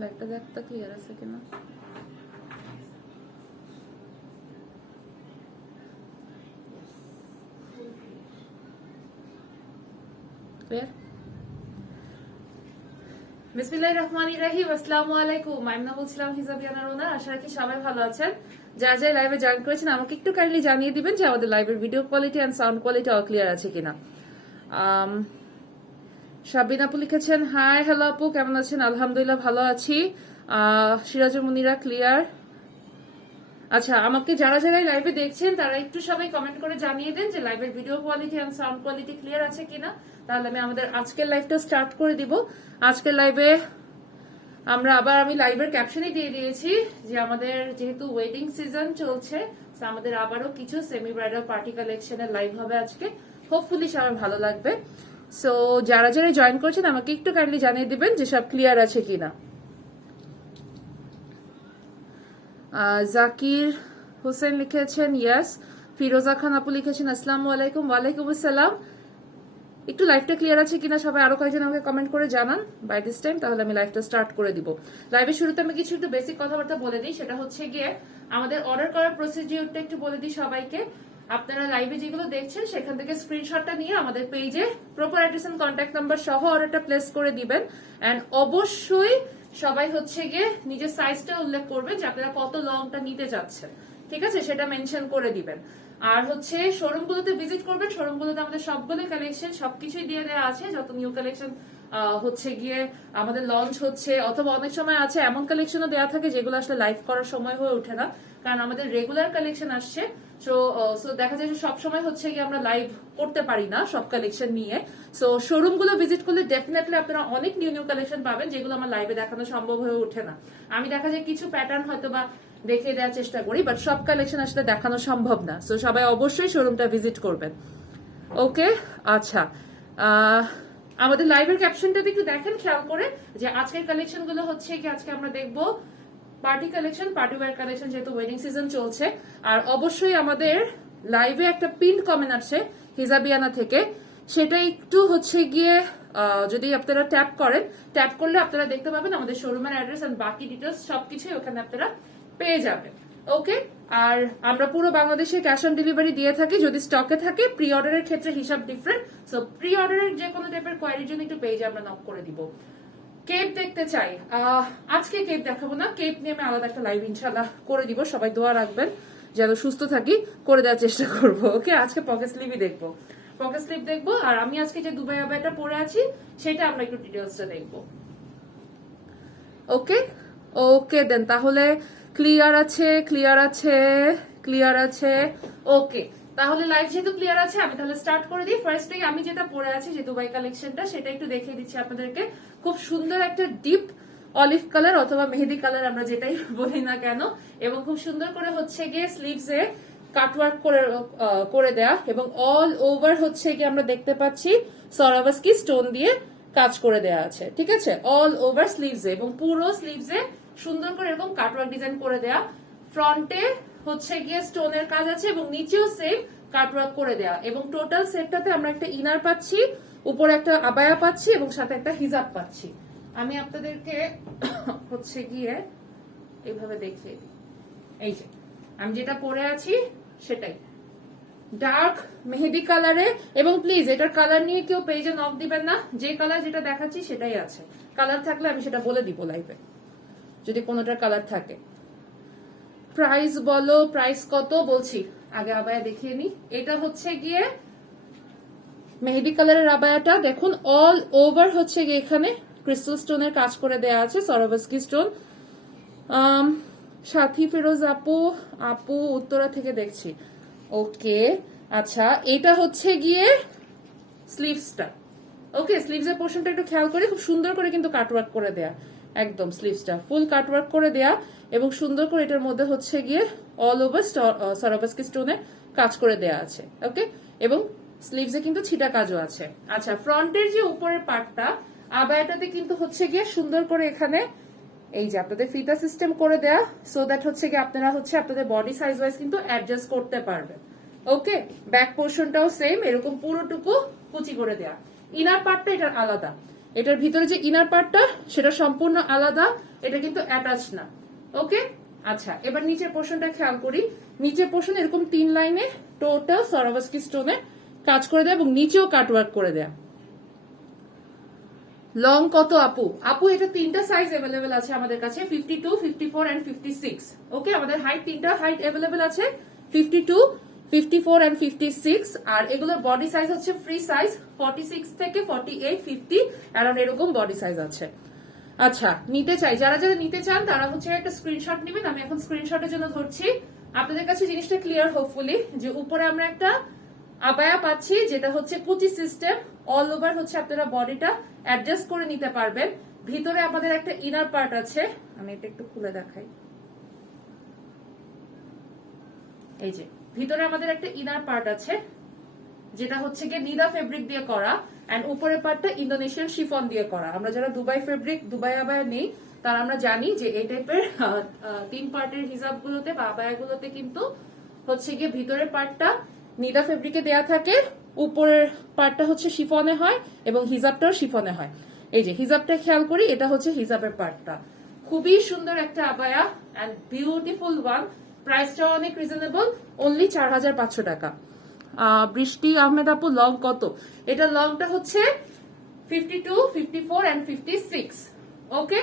লাইটটা দেখতে ক্লিয়ার আছে কিনা। ক্লিয়ার। বিসমিল্লাহির রহমানির রহিম। আসসালামু আলাইকুম। আমি বলছিলাম হিজাবিয়ানা রোনা। আশা রাখি সবাই ভালো আছেন। যারা যারা লাইভে জয়েন করেছেন আমাকে একটু কাইন্ডলি জানিয়ে দিবেন যে আমাদের লাইভের video quality and sound quality all clear আছে কিনা। সাবিন আপু লিখেছেন হাই হ্যালো আপু, কেমন আছেন? আলহামদুলিল্লাহ ভালো আছি। সিরাজুল মুনিরা ক্লিয়ার। আচ্ছা, আমাকে যারা যারা লাইভে দেখছেন তারা একটু সবাই কমেন্ট করে জানিয়ে দেন যে লাইভের video quality and sound quality clear আছে কিনা। তাহলে আমি আমাদের আজকের লাইভটা স্টার্ট করে দিব। আজকের লাইভে আমি লাইভের ক্যাপশনই দিয়ে দিয়েছি যে আমাদের যেহেতু ওয়েডিং সিজন চলছে, আমাদের আবারও কিছু সেমি ব্রাইডাল পার্টি কালেকশনের লাইভ হবে আজকে। হোপফুলি সবার ভালো লাগবে। সো যারা যারা জয়েন করছেন আমাকে একটু কাইন্ডলি জানিয়ে দিবেন যে সব ক্লিয়ার আছে কিনা। জাকির হোসেন লিখেছেন ইয়াস। ফিরোজা খান আপু লিখেছেন আসসালামু আলাইকুম। ওয়ালাইকুম আসসালাম। একটু লাইভটা ক্লিয়ার আছে কিনা সবাই আরো কয়েকজন আমাকে কমেন্ট করে জানান বাই দিস টাইম, তাহলে আমি লাইভটা স্টার্ট করে দিব। লাইভের শুরুতে আমি কিছু একটু বেসিক কথাবার্তা বলে দিই। সেটা হচ্ছে গিয়ে আমাদের অর্ডার করার প্রসিডিউরটা একটু বলে দিই সবাইকে। আপনারা লাইভে যেগুলো দেখছেন সেখান থেকে স্ক্রিনশটটা নিয়ে আমাদের পেজে proper address and contact number সহ অর্ডারটা প্লেস করে দিবেন। এন্ড অবশ্যই সবাই হচ্ছে গিয়ে নিজের সাইজটা উল্লেখ করবেন যে আপনারা কত লংটা নিতে চাচ্ছেন, ঠিক আছে, সেটা মেনশন করে দিবেন। আর হচ্ছে শোরুমগুলোতে ভিজিট করবেন। শোরুমগুলোতে আমাদের সবগুলো কালেকশন সবকিছুই দিয়ে দেওয়া আছে। যত নিউ কালেকশন হচ্ছে গিয়ে আমাদের লঞ্চ হচ্ছে, অথবা অনেক সময় আছে এমন কালেকশনও দেওয়া থাকে যেগুলো আসলে লাইভ করার সময় হয়ে ওঠে না, কারণ আমাদের রেগুলার কালেকশন আসছে। সো দেখা যায় যে সবসময় হচ্ছে গিয়ে আমরা লাইভ করতে পারি না সব কালেকশন নিয়ে। সো শোরুমগুলো ভিজিট করলে ডেফিনেটলি আপনারা অনেক নিউ নিউ কালেকশন পাবেন যেগুলো আমার লাইভে দেখানো সম্ভব হয়ে ওঠে না। আমি দেখা যায় কিছু প্যাটার্ন হয়তো বা দেখে দেওয়ার চেষ্টা করি, বাট সব কালেকশন আসলে দেখানো সম্ভব না। সো সবাই অবশ্যই শোরুমটা ভিজিট করবেন। ওকে, আচ্ছা, আমাদের লাইভের ক্যাপশনটাতে একটু দেখেন খেয়াল করে যে আজকের কালেকশন গুলো হচ্ছে কি আজকে আমরা দেখবো party collection, party wear collection, যেহেতু ওয়েডিং সিজন চলছে। আর অবশ্যই আমাদের লাইভে একটা পিন কমেন্ট আছে হিজাবিয়ানা থেকে, সেটা একটু হচ্ছে গিয়ে যদি আপনারা ট্যাপ করেন, ট্যাপ করলে আপনারা দেখতে পাবেন আমাদের শোরুমের অ্যাড্রেস এন্ড বাকি ডিটেলস সবকিছুই ওখানে আপনারা পেয়ে যাবেন। ওকে, আর আমরা পুরো বাংলাদেশে ক্যাশ অন ডেলিভারি দিয়ে থাকি যদি স্টকে থাকে। প্রি অর্ডারের ক্ষেত্রে হিসাব ডিফারেন্ট। সো প্রি অর্ডারের যে কোনো টাইপের কোয়ারির জন্য একটু পেজে আমরা নক করে দিব। কেপ দেখতে চাই, আজকে কেপ দেখাবো না, কেপ নিয়ে আমি আলাদা একটা লাইভ ইনশাল্লাহ করে দিব। সবাই দোয়া রাখবেন যেন সুস্থ থাকি, করে দেওয়ার চেষ্টা করবো। ওকে, আজকে পকেট স্লিভই দেখবো, পকেট স্লিভ দেখবো। আর আমি আজকে যে দুবাই আবায়াটা পরে আছি সেটা আমরা একটু ডিটেলসটা দেখবো। ওকে ওকে দেন, তাহলে ক্লিয়ার আছে, ক্লিয়ার আছে, ক্লিয়ার আছে। ওকে, তাহলে লাইভ যেহেতু ক্লিয়ার আছে আমি তাহলে স্টার্ট করে দিই। ফার্স্টে আমি যেটা পরে আছি যে দুবাই কালেকশনটা সেটা একটু দেখিয়ে দিচ্ছি আপনাদেরকে। খুব সুন্দর একটা ডিপ অলিভ কালার অথবা মেহেদি কালার আমরা যেটাই বলি না কেন, এবং খুব সুন্দর করে হচ্ছে গিয়ে স্লিভসে কাটওয়ার্ক করে দেয়া, এবং অল ওভার হচ্ছে গিয়ে আমরা দেখতে পাচ্ছি সরাভাস্কি স্টোন দিয়ে কাজ করে দেয়া আছে, ঠিক আছে, অল ওভার স্লিভসে, এবং পুরো স্লিভসে সুন্দর করে এরকম কাটওয়ার্ক ডিজাইন করে দেয়া। ফ্রন্টে হচ্ছে গিয়ে স্টোনের কাজ আছে এবং নিচেও সেম কাটওয়ার্ক করে দেয়া, এবং টোটাল সেটটাতে আমরা একটা ইনার পাচ্ছি, উপরে একটা আবায়া পাচ্ছি এবং সাথে একটা হিজাব পাচ্ছি। আমি আপনাদেরকে হচ্ছে গিয়ে এইভাবে দেখিয়ে দিই। এই যে আমি যেটা পরে আছি সেটাই ডার্ক মেহেদি কালারে, এবং প্লিজ এটার কালার নিয়ে কেউ পেজে নক দিবেন না। যে কালার যেটা দেখাচ্ছি সেটাই আছে, কালার থাকলে আমি সেটা বলে দিব লাইভে যদি কোনোটার কালার থাকে। প্রাইস বলো, প্রাইস কত বলছি, আগে আবায়া দেখিয়ে নি। এটা হচ্ছে গিয়ে মেহেদি কালারের আবায়াটা, দেখুন অল ওভার হচ্ছে গিয়ে এখানে ক্রিস্টাল স্টোনের কাজ করে দেয়া আছে, সরোভাস্কি স্টোন। সাথী ফিরোজ আপু, আপু উত্তরা থেকে দেখছি। ওকে, আচ্ছা, এটা হচ্ছে গিয়ে স্লিভসটা। ওকে, স্লিভসের পোর্শনটা একটু খেয়াল করে খুব সুন্দর করে কিন্তু কাটওয়ার্ক করে দেয়া, একদম স্লিভসটা ফুল কাটওয়ার্ক করে দেয়া, এবং সুন্দর করে এটার মধ্যে হচ্ছে গিয়ে অল ওভার সরোভাস্কি স্টোনে কাজ করে দেয়া আছে। ওকে, এবং স্লিভসে কিন্তু ছিটা কাজও আছে। আচ্ছা, ফ্রন্টের যে উপরের পার্টটা আবায়াটাতে কিন্তু হচ্ছে গিয়ে সুন্দর করে এখানে এই যে আপনাদের ফিতা সিস্টেম করে দেয়া, সো দ্যাট হচ্ছে গিয়ে আপনারা হচ্ছে আপনাদের বডি সাইজ ওয়াইজ কিন্তু অ্যাডজাস্ট করতে পারবেন। ওকে, ব্যাক পোর্শনটাও সেম এরকম পুরোটুকু কুচি করে দেয়া। ইনার পার্টটা এটার আলাদা, এটার ভিতরে যে ইনার পার্টটা সেটা সম্পূর্ণ আলাদা, এটা কিন্তু অ্যাটাচ না। ওকে, আচ্ছা এবার নিচের পোর্শনটা খেয়াল করি। নিচের পোর্শন এরকম 3 লাইনে টোটাল সরাভাস্কি স্টোনে কাজ করে দেয় এবং নিচেও কাটওয়ার্ক করে দেয়। লং কত আপু? আপু এটা 3টা সাইজ अवेलेबल আছে আমাদের কাছে, 52, 54 এন্ড 56। ওকে, আমাদের হাইট 3টা হাইট अवेलेबल আছে, 52, 54 এন্ড 56। আর এগুলোর বডি সাইজ হচ্ছে ফ্রি সাইজ 46 থেকে 48, 50 এরাউন্ড এরকম বডি সাইজ আছে। আচ্ছা, নিতে চাই, যারা যারা নিতে চান তারা হচ্ছে একটা স্ক্রিনশট নেবেন। আমি এখন স্ক্রিনশটের জন্য ধরছি। আপনাদের কাছে জিনিসটা ক্লিয়ার হোপফুলি, যে উপরে আমরা একটা আবায়া পাচ্ছি যেটা হচ্ছে কুচি সিস্টেম, অল ওভার হচ্ছে আপনারা বডিটা অ্যাডজাস্ট করে নিতে পারবেন। ভিতরে আমাদের একটা ইনার পার্ট আছে, আমি এটা একটু খুলে দেখাই। এই যে ভিতরে আমাদের একটা ইনার পার্ট আছে যেটা হচ্ছে গিয়ে নিদা ফেব্রিক দিয়ে করা, এন্ড উপরের পার্টটা ইন্দোনেশিয়ান শিফন দিয়ে করা। আমরা যারা দুবাই ফেব্রিক, দুবাই আবায়া নেই, তারা আমরা জানি যে এই টাইপের 3 পার্টের হিজাব গুলোতে বা আবায়া গুলোতে কিন্তু হচ্ছে গিয়ে ভিতরের পার্টটা নিদা ফেব্রিকে দেয়া থাকে, উপরের পার্টটা হচ্ছে শিফনে হয় এবং হিজাবটাও শিফনে হয়। এই যে হিজাবটা খেয়াল করি, এটা হচ্ছে হিজাবের পার্টটা। খুবই সুন্দর একটা আবায়া এন্ড বিউটিফুল ওয়ান। প্রাইসটাও অনেক রিজনেবল, অনলি 4500 টাকা। বৃষ্টি আহমেদ আপু লং কত? এটা লংটা হচ্ছে 52, 54 এন্ড 56। ওকে,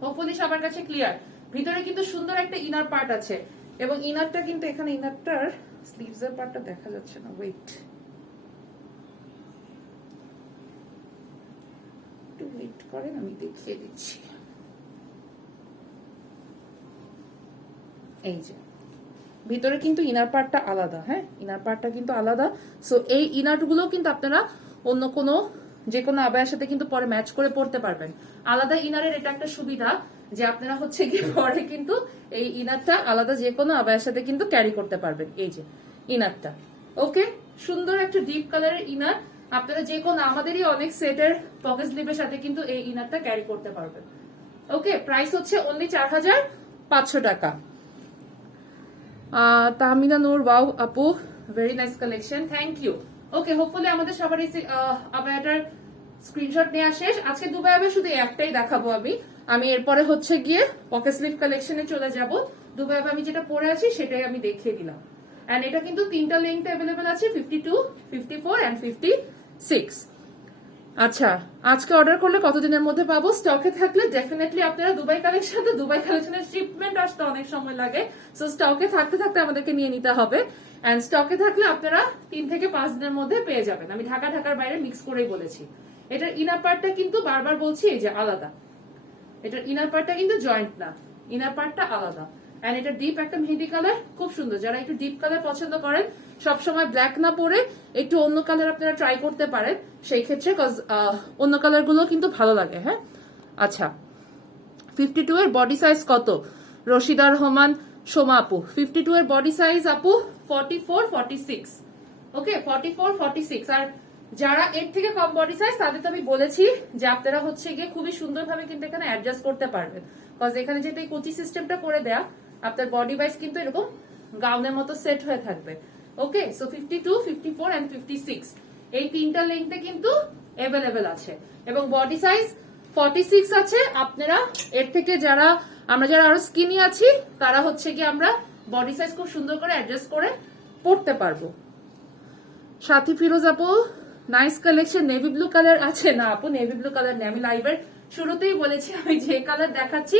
হোপফুলি সবার কাছে ক্লিয়ার। ভিতরে কিন্তু সুন্দর একটা ইনার পার্ট আছে এবং ইনারটা কিন্তু এখানে ইনারটার স্লিভস এর পার্টটা দেখা যাচ্ছে না, ওয়েট একটু ওয়েট করেন, আমি দেখিয়ে দিচ্ছি। এই যে ভিতরে কিন্তু ইনার পার্টটা আলাদা, হ্যাঁ ইনার পার্টটা কিন্তু আলাদা। সো এই ইনার গুলো কিন্তু আপনারা অন্য কোনো যে কোনো আবায়ের সাথে কিন্তু পরে ম্যাচ করে পড়তে পারবেন। আলাদা ইনারের এটা একটা সুবিধা যে আপনারা হচ্ছে গিয়ে পরে কিন্তু এই ইনারটা আলাদা যে কোনো আবায়ের সাথে কিন্তু ক্যারি করতে পারবেন। এই যে ইনারটা, ওকে, সুন্দর একটা ডিপ কালারের ইনার। আপনারা যে কোনো আমাদেরই অনেক সেটের পকেট স্লিভের সাথে কিন্তু এই ইনারটা ক্যারি করতে পারবেন। ওকে, প্রাইস হচ্ছে অনলি 4500 টাকা। তাহমিনা নূর, ওয়াও আপু, very nice collection, thank you. Okay, hopefully আমাদের সবারই আবায়াটার স্ক্রিনশট নেওয়া শেষ। আজকে দুবাই আবায়া শুধু একটাই দেখাবো আমি এরপরে হচ্ছে গিয়ে পকেট স্লিভ কালেকশনে চলে যাব। দুবাই আবায়া আমি যেটা পরে আছি সেটাই আমি দেখিয়ে দিলাম। এন্ড এটা কিন্তু 3টা লেন্থ अवेलेबल আছে, 52, 54 এন্ড 56। আচ্ছা, আজকে অর্ডার করলে কতদিনের মধ্যে পাবো? স্টকে থাকলে ডেফিনেটলি আপনারা দুবাই কালেকশনের শিপমেন্ট আসতে অনেক সময় লাগে। সো স্টকে থাকতে থাকতে আমাদেরকে নিয়ে নিতে হবে। এন্ড স্টকে থাকলে আপনারা 3 থেকে 5 দিনের মধ্যে পেয়ে যাবেন। আমি ঢাকার বাইরে মিক্স করেই বলেছি। এটার ইনার পার্টটা কিন্তু বারবার বলছি এই যে আলাদা, এটার ইনার পার্টটা কিন্তু জয়েন্ট না, ইনার পার্টটা আলাদা। এন্ড এটা ডিপ একটা মেহেদি কালার, খুব সুন্দর। যারা একটু ডিপ কালার পছন্দ করেন, সবসময় ব্ল্যাক না পরে একটু অন্য কালার আপনারা ট্রাই করতে পারেন সেই ক্ষেত্রে, অন্য কালার গুলো কিন্তু ভালো লাগে। হ্যাঁ, আচ্ছা 52 এর বডি সাইজ কত? রশিদা রহমান, সোমা আপু, 52 এর বডি সাইজ আপু 44, 46। ওকে, 44, 46। আর যারা এর থেকে কম বডি সাইজ তাদের তো আমি বলেছি যে আপনারা হচ্ছে গিয়ে খুবই সুন্দরভাবে কিন্তু এখানে অ্যাডজাস্ট করতে পারবেন, বিকজ এখানে যেটা কোচি সিস্টেমটা করে দেয়া, আপনার বডি ওয়াইজ কিন্তু এরকম গাউনের মতো সেট হয়ে থাকবে। ওকে, সো 52, 54 এন্ড 56 এই 3টা লেন্থে কিন্তু अवेलेबल আছে এবং বডি সাইজ 46 আছে। আপনারা এর থেকে যারা আরো স্কিনি আছি তারা হচ্ছে কি আমরা বডি সাইজ খুব সুন্দর করে অ্যাডজাস্ট করে পড়তে পারবো। সাথী ফিরোজ আপু, nice collection. Navy blue colour আছে? না আপু, নেভি ব্লু কালার নেই। আমি লাইভের শুরুতেই বলেছি আমি যে কালার দেখাচ্ছি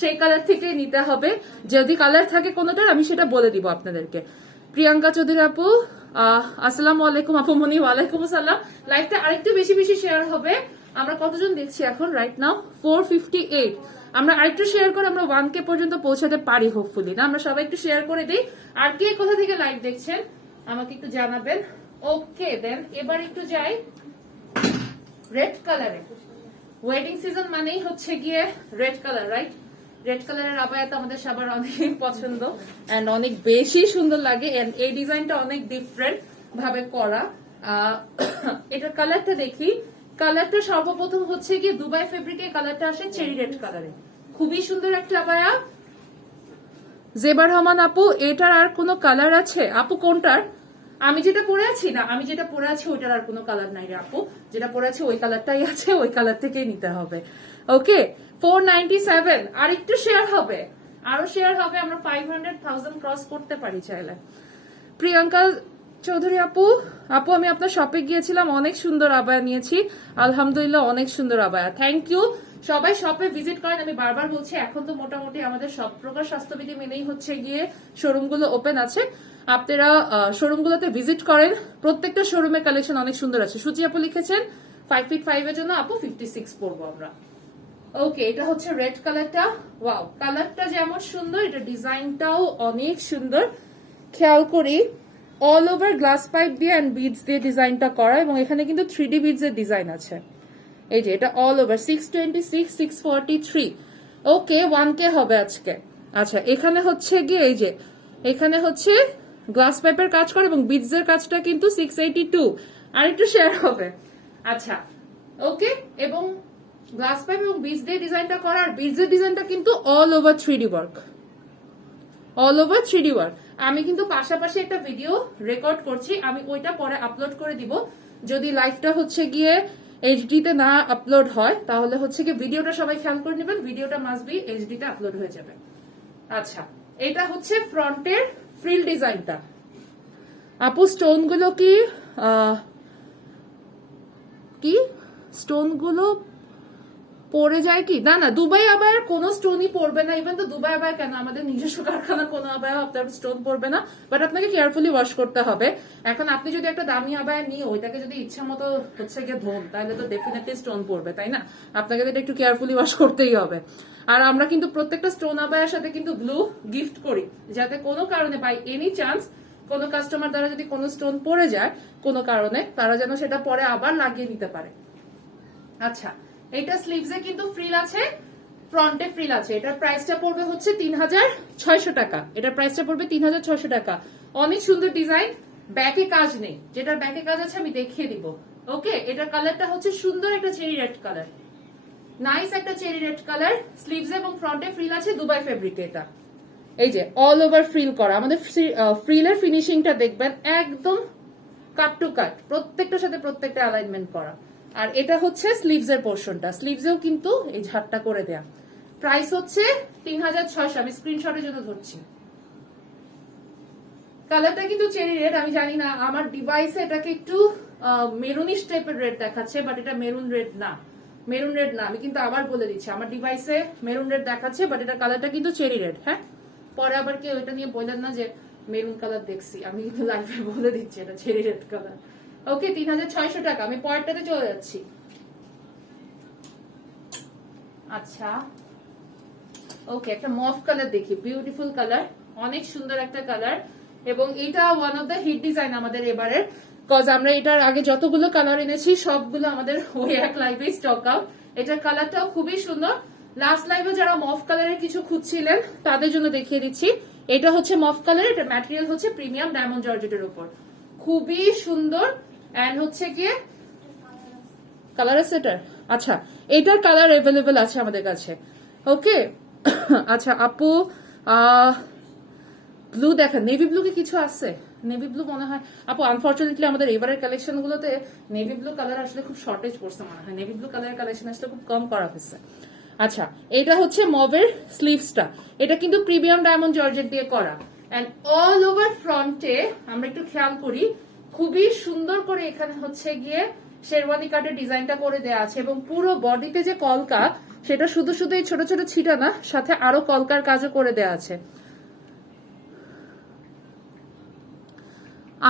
সেই কালার থেকে নিতে হবে। যদি কালার থাকে কোনোটার আমি সেটা বলে দিব আপনাদেরকে। প্রিয়াঙ্কা চৌধুরী আপু, আসসালামু আলাইকুম আপু মনি। ওয়ালাইকুম আসসালাম। লাইভটা আরেকটু বেশি বেশি শেয়ার হবে। আমরা কতজন দেখছি এখন রাইট নাও? 458। আমরা আরেকটু শেয়ার করে আমরা 1K পর্যন্ত পৌঁছাতে পারি হোপফুলি। না, আমরা সবাই একটু শেয়ার করে দিই। আর কে কোথা থেকে লাইভ দেখছেন আমাকে একটু জানাবেন। ওকে, দেন এবার একটু যাই রেড কালারে। ওয়েডিং সিজন মানেই হচ্ছে গিয়ে রেড কালার, রাইট? রেড কালারের আবায়া তো আমাদের সবার অনেক পছন্দ এন্ড অনেক বেশি সুন্দর লাগে। এন্ড এই ডিজাইনটা অনেক ডিফারেন্ট ভাবে করা। এটার কালারটা দেখি। কালারটা সর্বপ্রথম হচ্ছে গিয়ে দুবাই ফেব্রিকের কালারটা আসে চেরি রেড কালারে, খুবই সুন্দর একটা আবায়া। জেবার রহমান আপু, এটার আর কোনো কালার আছে? আপু কোনটার? আমি যেটা পরে আছি না, আমি যেটা পরে আছি ওইটার আর কোনো কালার নাই রে আপু, যেটা পরে আছি ওই কালারটাই আছে, ওই কালার থেকেই নিতে হবে। ওকে 497, আর একটু শেয়ার হবে, আরো শেয়ার হবে, আমরা 500,000 ক্রস করতে পারি চাইলে। প্রিয়াঙ্কা চৌধুরী আপু, আপু আমি আপনার শপে গিয়েছিলাম, অনেক সুন্দর আবায়া নিয়েছি, আলহামদুলিল্লাহ অনেক সুন্দর আবায়া, থ্যাংক ইউ। সবাই শপে ভিজিট করেন, আমি বারবার বলছি এখন তো মোটামুটি আমাদের সব প্রকার স্বাস্থ্যবিধি মেনেই হচ্ছে গিয়ে শোরুমগুলো ওপেন আছে, আপনারা শোরুমগুলোতে ভিজিট করেন, প্রত্যেকটা শোরুমের কালেকশন অনেক সুন্দর আছে। সুচি আপু লিখেছেন 5'5" এর জন্য আপু 56 পরবো আমরা। ওকে এটা হচ্ছে রেড কালারটা, ওয়াও কালারটা যেমন সুন্দর, এটা ডিজাইনটাও অনেক সুন্দর, খেয়াল করি অল ওভার গ্লাস পাইপ দিয়ে অ্যান্ড বিডস দিয়ে ডিজাইনটা করা, এবং এখানে কিন্তু 3D বিডস এর ডিজাইন আছে। এই যে এটা অল ওভার 626, 643। ওকে 1K হবে আজকে। আচ্ছা এখানে হচ্ছে গিয়ে এই যে এখানে হচ্ছে গ্লাস পাইপের কাজ করে এবং বিডস এর কাজটা কিন্তু 682, আর একটু শেয়ার হবে। আচ্ছা ওকে, এবং গ্লাস পাইপ এবং বিডস দিয়ে ডিজাইনটা করা, আর বিডস এর ডিজাইনটা কিন্তু all over 3D work, all over 3D work. আমি কিন্তু পাশাপাশি একটা ভিডিও রেকর্ড করছি, আমি ওইটা পরে আপলোড করে দিব, যদি লাইভটা হচ্ছে গিয়ে এইচডি তে না আপলোড হয় তাহলে হচ্ছে গিয়ে ভিডিওটা সবাই খেয়াল করে নেবেন, ভিডিওটা মাস্ট বি এইচডি তে আপলোড হয়ে যাবে। আচ্ছা এটা হচ্ছে ফ্রন্টের ফ্রিল ডিজাইনটা। আপু স্টোন গুলো কি কি স্টোন গুলো পড়ে যায় কি? না না, দুবাই আবার কোনো স্টোনই পড়বে না, ইভেন তো দুবাই আবার কেন, আমাদের নিজস্ব কারখানা কোনো আবার আপনার স্টোন পড়বে না, বাট আপনাকে কেয়ারফুলি ওয়াশ করতে হবে। এখন আপনি যদি একটা দামি আবায়া নিয়ে ওইটাকে যদি ইচ্ছা মতো হচ্ছে গিয়ে ধোন, তাহলে তো ডেফিনেটলি স্টোন পড়বে, তাই না? আপনাকে তো একটু কেয়ারফুলি ওয়াশ করতেই হবে। আর আমরা কিন্তু প্রত্যেকটা স্টোন আবায়ার সাথে কিন্তু গ্লু গিফট করি, যাতে কোনো কারণে বাই এনি চান্স কোনো কাস্টমার দ্বারা যদি কোনো স্টোন পড়ে যায় কোনো কারণে, তারা যেন সেটা পরে আবার লাগিয়ে নিতে পারে। আচ্ছা এটা স্লিভসে কিন্তু ফ্রিল আছে, ফ্রন্টে ফ্রিল আছে, এটার প্রাইসটা পড়বে হচ্ছে 3600 টাকা, এটার প্রাইসটা পড়বে 3600 টাকা। অনেক সুন্দর ডিজাইন, ব্যাকে কাজ নেই, যেটার ব্যাকে কাজ আছে আমি দেখিয়ে দিব। ওকে এটার কালারটা হচ্ছে সুন্দর একটা চেরি রেড কালার, নাইস একটা চেরি রেড কালার, স্লিভসে এবং ফ্রন্টে ফ্রিল আছে, দুবাই ফেব্রিক এটা। এই যে অল ওভার ফ্রিল করা, আমাদের ফ্রিলের ফিনিশিংটা দেখবেন একদম কাট টু কাট, প্রত্যেকটার সাথে প্রত্যেকটা অ্যালাইনমেন্ট করা। আর এটা হচ্ছে স্লিভস এর পোর্শনটা, স্লিভসেও কিন্তু এই ঝাড়টা করে দেয়া। প্রাইস হচ্ছে 3600, আমি স্ক্রিনশটের জন্য ধরছি। কালারটা কিন্তু চেরি রেড, আমি জানি না আমার ডিভাইসে এটাকে একটু মেরুনিশ টাইপের রেড দেখাচ্ছে, বাট এটা মেরুন রেড না, মেরুন রেড না, আমি কিন্তু আবার বলে দিচ্ছি আমার ডিভাইসে মেরুন রেড দেখাচ্ছে, বাট এটা কালারটা কিন্তু চেরি রেড। হ্যাঁ পরে আবার কেউ এটা নিয়ে বললেন না যে মেরুন কালার দেখছি, আমি কিন্তু লাইভে বলে দিচ্ছি এটা চেরি রেড কালার। ওকে 3600 টাকা। আমি পরেরটাতে চলে যাচ্ছি। আচ্ছা ওকে একটা মফ কালার দেখি, বিউটিফুল কালার, অনেক সুন্দর একটা কালার, এবং এটা one of the hit design আমাদের এবারে, কজ আমরা এটার আগে যতগুলো কালার এনেছি সবগুলো আমাদের ওই এক লাইভে স্টক আউট। এটার কালারটাও খুবই সুন্দর, লাস্ট লাইভে যারা মফ কালারের কিছু খুঁজছিলেন তাদের জন্য দেখিয়ে দিচ্ছি। এটা হচ্ছে মফ কালার, এটা ম্যাটেরিয়াল হচ্ছে প্রিমিয়াম ডায়মন্ড জর্জেটের উপর, খুবই সুন্দর। এন্ড হচ্ছে গিয়ে কালার আছে এটার, আচ্ছা এটার কালার অ্যাভেলেবেল আছে আমাদের কাছে। ওকে আচ্ছা আপু ব্লু দেখেন, নেভি ব্লু কি কিছু আছে? নেভি ব্লু মনে হয় আপু আনফরচুনেটলি আমাদের এবারের কালেকশন গুলোতে নেভি ব্লু কালার আসলে খুব শর্টেজ পড়ছে মনে হয়, নেভি ব্লু কালারের কালেকশন আসলে খুব কম করা হয়েছে। আচ্ছা এটা হচ্ছে মভের স্লিভসটা, এটা কিন্তু প্রিমিয়াম ডায়মন্ড জর্জেট দিয়ে করা, এন্ড অল ওভার ফ্রন্টে আমরা একটু খেয়াল করি খুবই সুন্দর করে এখানে হচ্ছে গিয়ে শেরওয়ানি কাটের ডিজাইনটা করে দেওয়া আছে, এবং পুরো বডিতে যে কলকা সেটা শুধু শুধু এই ছোট ছোট ছিটা না, সাথে আরো কলকার কাজও করে দেওয়া আছে।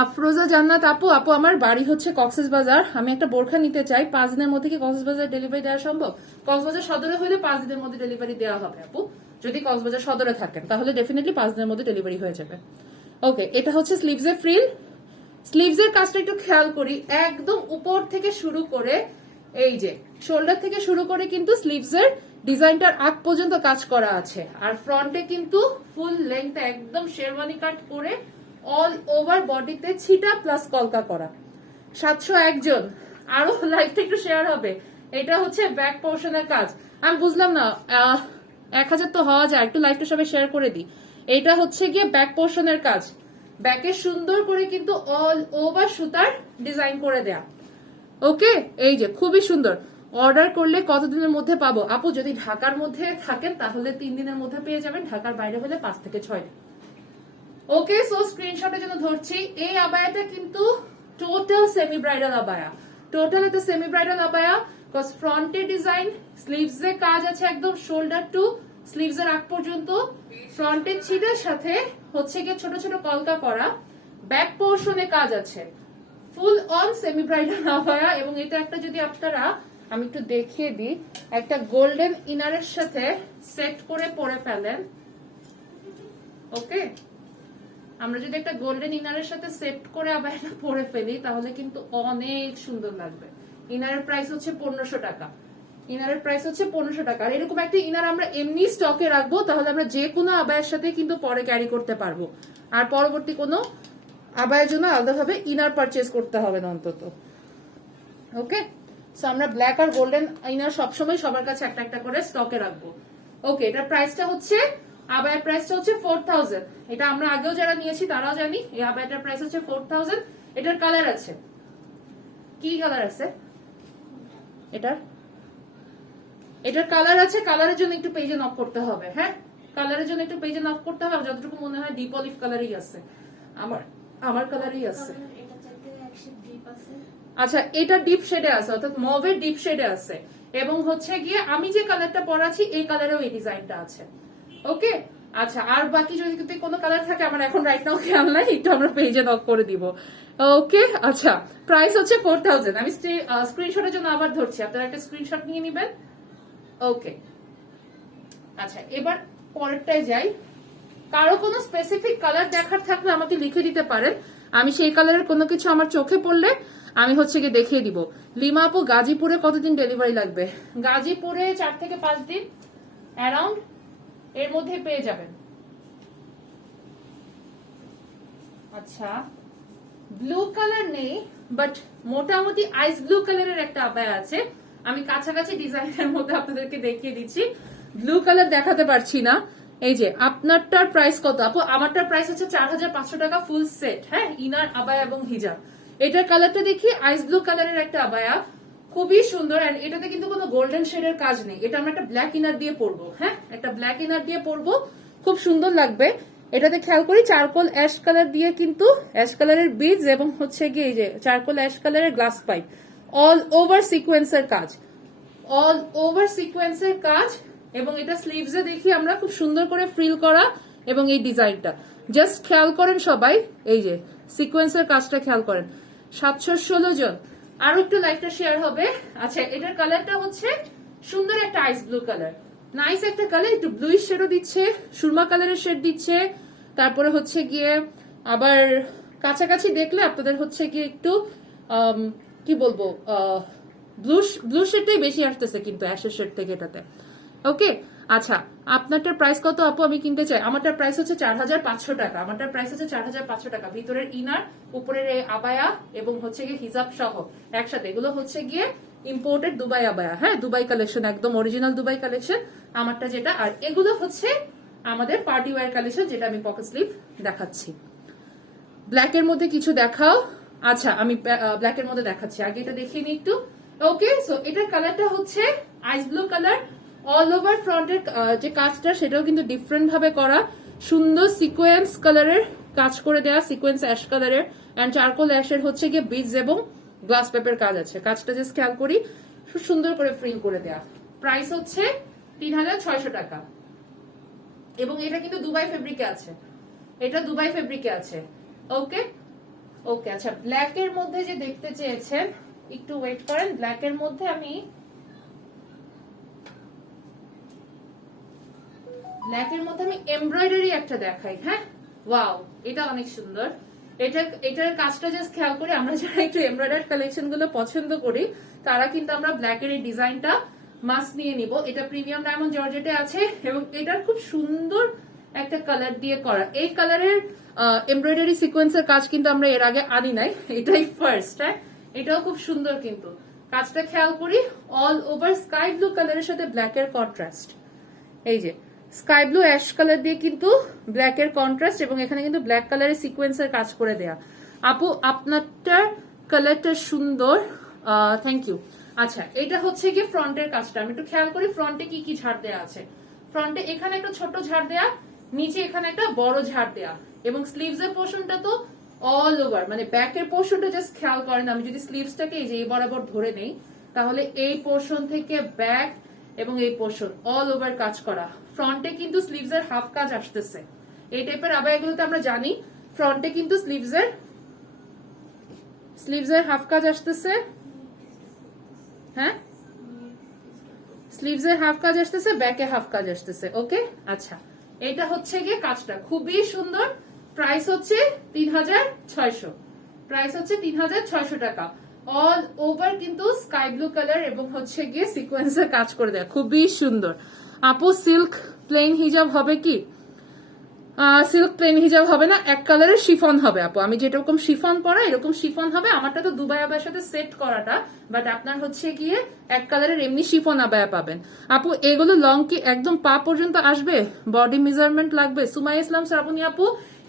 আফরোজা জান্নাত আপু, আপু আমার বাড়ি হচ্ছে কক্সবাজার, আমি একটা বোরখা নিতে চাই, 5 দিনের মধ্যে কি কক্সবাজার ডেলিভারি দেওয়া সম্ভব? কক্সবাজার সদরে হলে 5 দিনের মধ্যে ডেলিভারি দেওয়া হবে আপু, যদি কক্সবাজার সদরে থাকেন তাহলে ডেফিনেটলি 5 দিনের মধ্যে ডেলিভারি হয়ে যাবে। ওকে এটা হচ্ছে স্লিভসের ফ্রিল, স্লিভসের কাজটা একটু খেয়াল করি, একদম উপর থেকে শুরু করে এই যে শোল্ডার থেকে শুরু করে কিন্তু স্লিভসের ডিজাইনটার আগ পর্যন্ত কাজ করা আছে, আর ফ্রন্টে কিন্তু ফুল লেন্থ একদম শেরওয়ানি কাট করে অল ওভার বডিতে ছিটা প্লাস কলকা করা। 701 জন, আরো লাইভটা একটু শেয়ার হবে। এটা হচ্ছে ব্যাক পোর্শনের কাজ, আমি বুঝলাম না 1000 তো হওয়া যায়, একটু লাইভটা সবাই শেয়ার করে দিই। এটা হচ্ছে গিয়ে ব্যাক পোর্শনের কাজ, ব্যাকে সুন্দর করে কিন্তু অল ওভার সুতার ডিজাইন করে দেয়া। ওকে, এই যে খুবই সুন্দর। অর্ডার করলে কতদিনের মধ্যে পাবো আপু? যদি ঢাকার মধ্যে থাকেন তাহলে 3 দিনের মধ্যে পেয়ে যাবেন, ঢাকার বাইরে হলে 5 থেকে 6 দিন। ওকে, সো স্ক্রিনশটের জন্য ধরছি। এই আবায়াটা কিন্তু total semi bridal abaya, total এটা সেমি ব্রাইডাল আবায়া। কজ ফ্রন্টে ডিজাইন, স্লিভস এ কাজ আছে একদম শোল্ডার টু স্লিভস এর আগ পর্যন্ত। ফ্রন্টের ছিটের সাথে হচ্ছে গিয়ে ছোট ছোট কলকা করা, ব্যাক পোর্শনে কাজ আছে, full on semi bridal abaya. এবং এটা একটা যদি আপনারা, আমি একটু দেখিয়ে দিই, একটা গোল্ডেন ইনারের সাথে সেট করে পরে ফেলেন। ওকে, আমরা যদি একটা গোল্ডেন ইনারের সাথে সেট করে আবার এটা পরে ফেলি তাহলে কিন্তু অনেক সুন্দর লাগবে। ইনারের প্রাইস হচ্ছে 1500 টাকা, ইনারের প্রাইস হচ্ছে 1500 টাকা। আর এরকম একটা ইনার আমরা এমনি স্টকে রাখবো, তাহলে আমরা যে কোনো আবায়ের সাথে কিন্তু পরে ক্যারি করতে পারবো, আর পরবর্তী কোনো আবায়ের জন্য আলাদাভাবে ইনার পারচেজ করতে হবে না অন্তত। ওকে, সো আমরা ব্ল্যাক আর গোল্ডেন ইনার সবসময় সবার কাছে একটা একটা করে স্টকে রাখবো। ওকে, এটার প্রাইসটা হচ্ছে, আবায়ের প্রাইসটা হচ্ছে 4000। এটা আমরা আগেও যারা নিয়েছি তারাও জানি, এই আবায়াটার প্রাইস হচ্ছে 4000। এটার কালার আছে, কি কালার আছে এটার কালার আছে। কালারের জন্য একটু পেজে নক করতে হবে। হ্যাঁ, কালারের জন্য একটু পেজে নক করতে হবে। যতটুকু মনে হয় ডিপ অলিভ কালারই আছে, আমার কালারই আছে। আচ্ছা, এটা ডিপ শেডে আছে, অর্থাৎ মভের ডিপ শেডে আছে। এবং হচ্ছে গিয়ে আমি যে কালারটা পরাচ্ছি এই কালারেও এই ডিজাইনটা আছে। ওকে, আচ্ছা, আর বাকি যদি কোনো কালার থাকে আমার এখন রাইট নাও খেয়াল নাই, একটু আমরা পেজে নক করে দিব। ওকে, আচ্ছা, প্রাইস হচ্ছে 4000। আমি স্ক্রিনশটের জন্য আবার ধরছি, আপনারা একটা স্ক্রিনশট নিয়ে নিবেন। ওকে, আচ্ছা, এবার পরেরটায় যাই। কারো কোনো স্পেসিফিক কালার দেখার থাকলে আমাকে লিখে দিতে পারেন, আমি সেই কালারের কোনো কিছু আমার চোখে পড়লে আমি হচ্ছে গিয়ে দেখিয়ে দিব। লিমা আপু, গাজীপুরে কতদিন ডেলিভারি লাগবে? গাজীপুরে 4 থেকে 5 দিন অ্যারাউন্ড এর মধ্যে পেয়ে যাবেন। আচ্ছা, ব্লু কালার নেই, বাট মোটামুটি আইস ব্লু কালারের একটা আবায়া আছে। আমি কাছাকাছি ডিজাইনের মধ্যে আপনাদেরকে দেখিয়ে দিচ্ছি। ব্লু কালার দেখাতে পারছি না। এই যে আপনারটার প্রাইস কত আপু? আমারটার প্রাইস হচ্ছে 4500 টাকা ফুল সেট। হ্যাঁ, ইনার, আবায়া এবং হিজাব। এটার কালারটা দেখি, আইস ব্লু কালারের একটা আবায়া, খুবই সুন্দর। এন্ড এটাতে কিন্তু কোনো গোল্ডেন শেডের কাজ নেই, এটা আমরা একটা ব্ল্যাক ইনার দিয়ে পরবো। হ্যাঁ, একটা ব্ল্যাক ইনার দিয়ে পরবো, খুব সুন্দর লাগবে। এটাতে খেয়াল করি চারকোল অ্যাশ কালার দিয়ে, কিন্তু অ্যাশ কালারের বিডস এবং হচ্ছে গিয়ে এই যে চারকোল অ্যাশ কালারের গ্লাস পাইপ, অল ওভার সিকোয়েন্সের কাজ, অল ওভার সিকোয়েন্সের কাজ। এবং এটা স্লিভসে দেখি আমরা খুব সুন্দর করে ফ্রিল করা। এবং এই ডিজাইনটা জাস্ট খেয়াল করেন সবাই, এই যে সিকোয়েন্সের কাজটা খেয়াল করেন। 716 জন, আরো একটু লাইটটা শেয়ার হবে। আচ্ছা, এটার কালারটা হচ্ছে সুন্দর একটা আইস ব্লু কালার, নাইস একটা কালার, একটু ব্লুইশ শেডও দিচ্ছে, সুরমা কালারের শেড দিচ্ছে। তারপরে হচ্ছে গিয়ে আবার কাছাকাছি দেখলে আপনাদের হচ্ছে গিয়ে একটু কি বলবো, ব্লু শেডটাই বেশি আসতেছে কিন্তু অ্যাশের শেড থেকে এটাতে। ওকে, আচ্ছা, আপনারটার প্রাইস কত আপু? আমি কিনতে চাই। আমারটার প্রাইস হচ্ছে 4500 টাকা। আমারটার প্রাইস হচ্ছে 4500 টাকা। ভিতরের ইনার, উপরের আবায়া এবং হচ্ছে গিয়ে হিজাব সহ একসাথে। এগুলো হচ্ছে গিয়ে ইম্পোর্টেড দুবাই আবায়া। হ্যাঁ, দুবাই কালেকশন, একদম অরিজিনাল দুবাই কালেকশন আমারটা যেটা। আর এগুলো হচ্ছে আমাদের পার্টি ওয়্যার কালেকশন, যেটা আমি পকেট স্লিভ দেখাচ্ছি। ব্ল্যাকের মধ্যে কিছু দেখাও। আচ্ছা, আমি ব্ল্যাকের মধ্যে দেখাচ্ছি, আগে এটা দেখিয়ে নিই একটু। ওকে, সো এটার কালারটা হচ্ছে আইস ব্লু কালার। অল ওভার ফ্রন্টের যে কাজটা সেটাও কিন্তু ডিফারেন্ট ভাবে করা, সুন্দর সিকোয়েন্স কালারের কাজ করে দেয়া, সিকোয়েন্স অ্যাশ কালারের এন্ড চারকোল অ্যাশের হচ্ছে গিয়ে বিডস এবং গ্লাস পেপের কাজ আছে। কাজটা জাস্ট খেয়াল করি, খুব সুন্দর করে ফ্রিল করে দেয়া। প্রাইস হচ্ছে 3600 টাকা। এবং এটা কিন্তু দুবাই ফেব্রিকে আছে, এটা দুবাই ফেব্রিকে আছে। ওকে, ওকে, আচ্ছা, ব্ল্যাক এর মধ্যে যে দেখতে চেয়েছেন একটু ওয়েট করেন। ব্ল্যাক এর মধ্যে আমি এমব্রয়ডারি একটা দেখাই। হ্যাঁ, ওয়াও, এটা অনেক সুন্দর। এটার কাজটা জাস্ট খেয়াল করি, আমরা যারা একটু এমব্রয়ডারি কালেকশন গুলো পছন্দ করি তারা কিন্তু আমরা ব্ল্যাক এর এই ডিজাইনটা মাস্ট নিয়ে নিব। এটা প্রিমিয়াম ডায়মন্ড জর্জেটে আছে এবং এটার খুব সুন্দর একটা কালার দিয়ে করা। এই কালারের এমব্রয়ডারি সিকোয়েন্সের কাজ কিন্তু আমরা এর আগে আনি নাই, এটাই ফার্স্ট। হ্যাঁ, এটাও খুব সুন্দর কিন্তু কাজটা খেয়াল করি, অল ওভার স্কাই ব্লু কালারের সাথে ব্ল্যাক এর কন্ট্রাস্ট। এই যে স্কাই ব্লু অ্যাশ কালার দিয়ে কিন্তু ব্ল্যাক এর কন্ট্রাস্ট, এবং এখানে কিন্তু ব্ল্যাক কালারের সিকোয়েন্সের কাজ করে দেয়া। আপু আপনারটার কালারটা সুন্দর, থ্যাংক ইউ। আচ্ছা, এটা হচ্ছে কি ফ্রন্টের কাজটা, আমি একটু খেয়াল করি ফ্রন্টে কি কি ঝাড় দেয়া আছে। ফ্রন্টে এখানে একটা ছোট ঝাড় দেয়া, নিচে এখানে একটা বড় ঝাড় দেয়া, এবং স্লিভস এর পোর্শনটা তো অল ওভার, মানে ব্যাক এর পোর্শনটা জাস্ট খেয়াল করেন। আমি যদি স্লিভসটাকে এই যে এই বরাবর ধরে নেই, তাহলে এই পোর্শন থেকে ব্যাক এবং এই পোর্শন অল ওভার কাজ করা। ফ্রন্টে কিন্তু স্লিভস এর হাফ কাজ আসতেছে। এই টাইপের আবায়াগুলোতে আমরা জানি ফ্রন্টে কিন্তু স্লিভস এর হাফ কাজ আসতেছে। হ্যাঁ, স্লিভস এর হাফ কাজ আসতেছে, ব্যাকে হাফ কাজ আসতেছে। ওকে, আচ্ছা, এটা হচ্ছে গিয়ে কাজটা খুবই সুন্দর। প্রাইস হচ্ছে 3600, প্রাইস হচ্ছে 3600 টাকা। অল ওভার কিন্তু স্কাই ব্লু কালার এবং হচ্ছে গিয়ে সিকোয়েন্সের কাজ করে দেয়, খুবই সুন্দর। আপু সিল্ক প্লেন হিজাব হবে কি? সিল্ক প্লেন হিজাব হবে না, এক কালারের শিফন হবে আপু। আমি যেরকম শিফন পরা এরকম শিফন হবে। আমারটা তো দুবাই আবায়ের সাথে সেট করাটা, বাট আপনার হচ্ছে গিয়ে এক কালারের এমনি শিফন আবায়া পাবেন। আপু এগুলো লং কি একদম পা পর্যন্ত আসবে? বডি মেজারমেন্ট লাগবে? সুমাই ইসলাম শ্রাবণী আপু,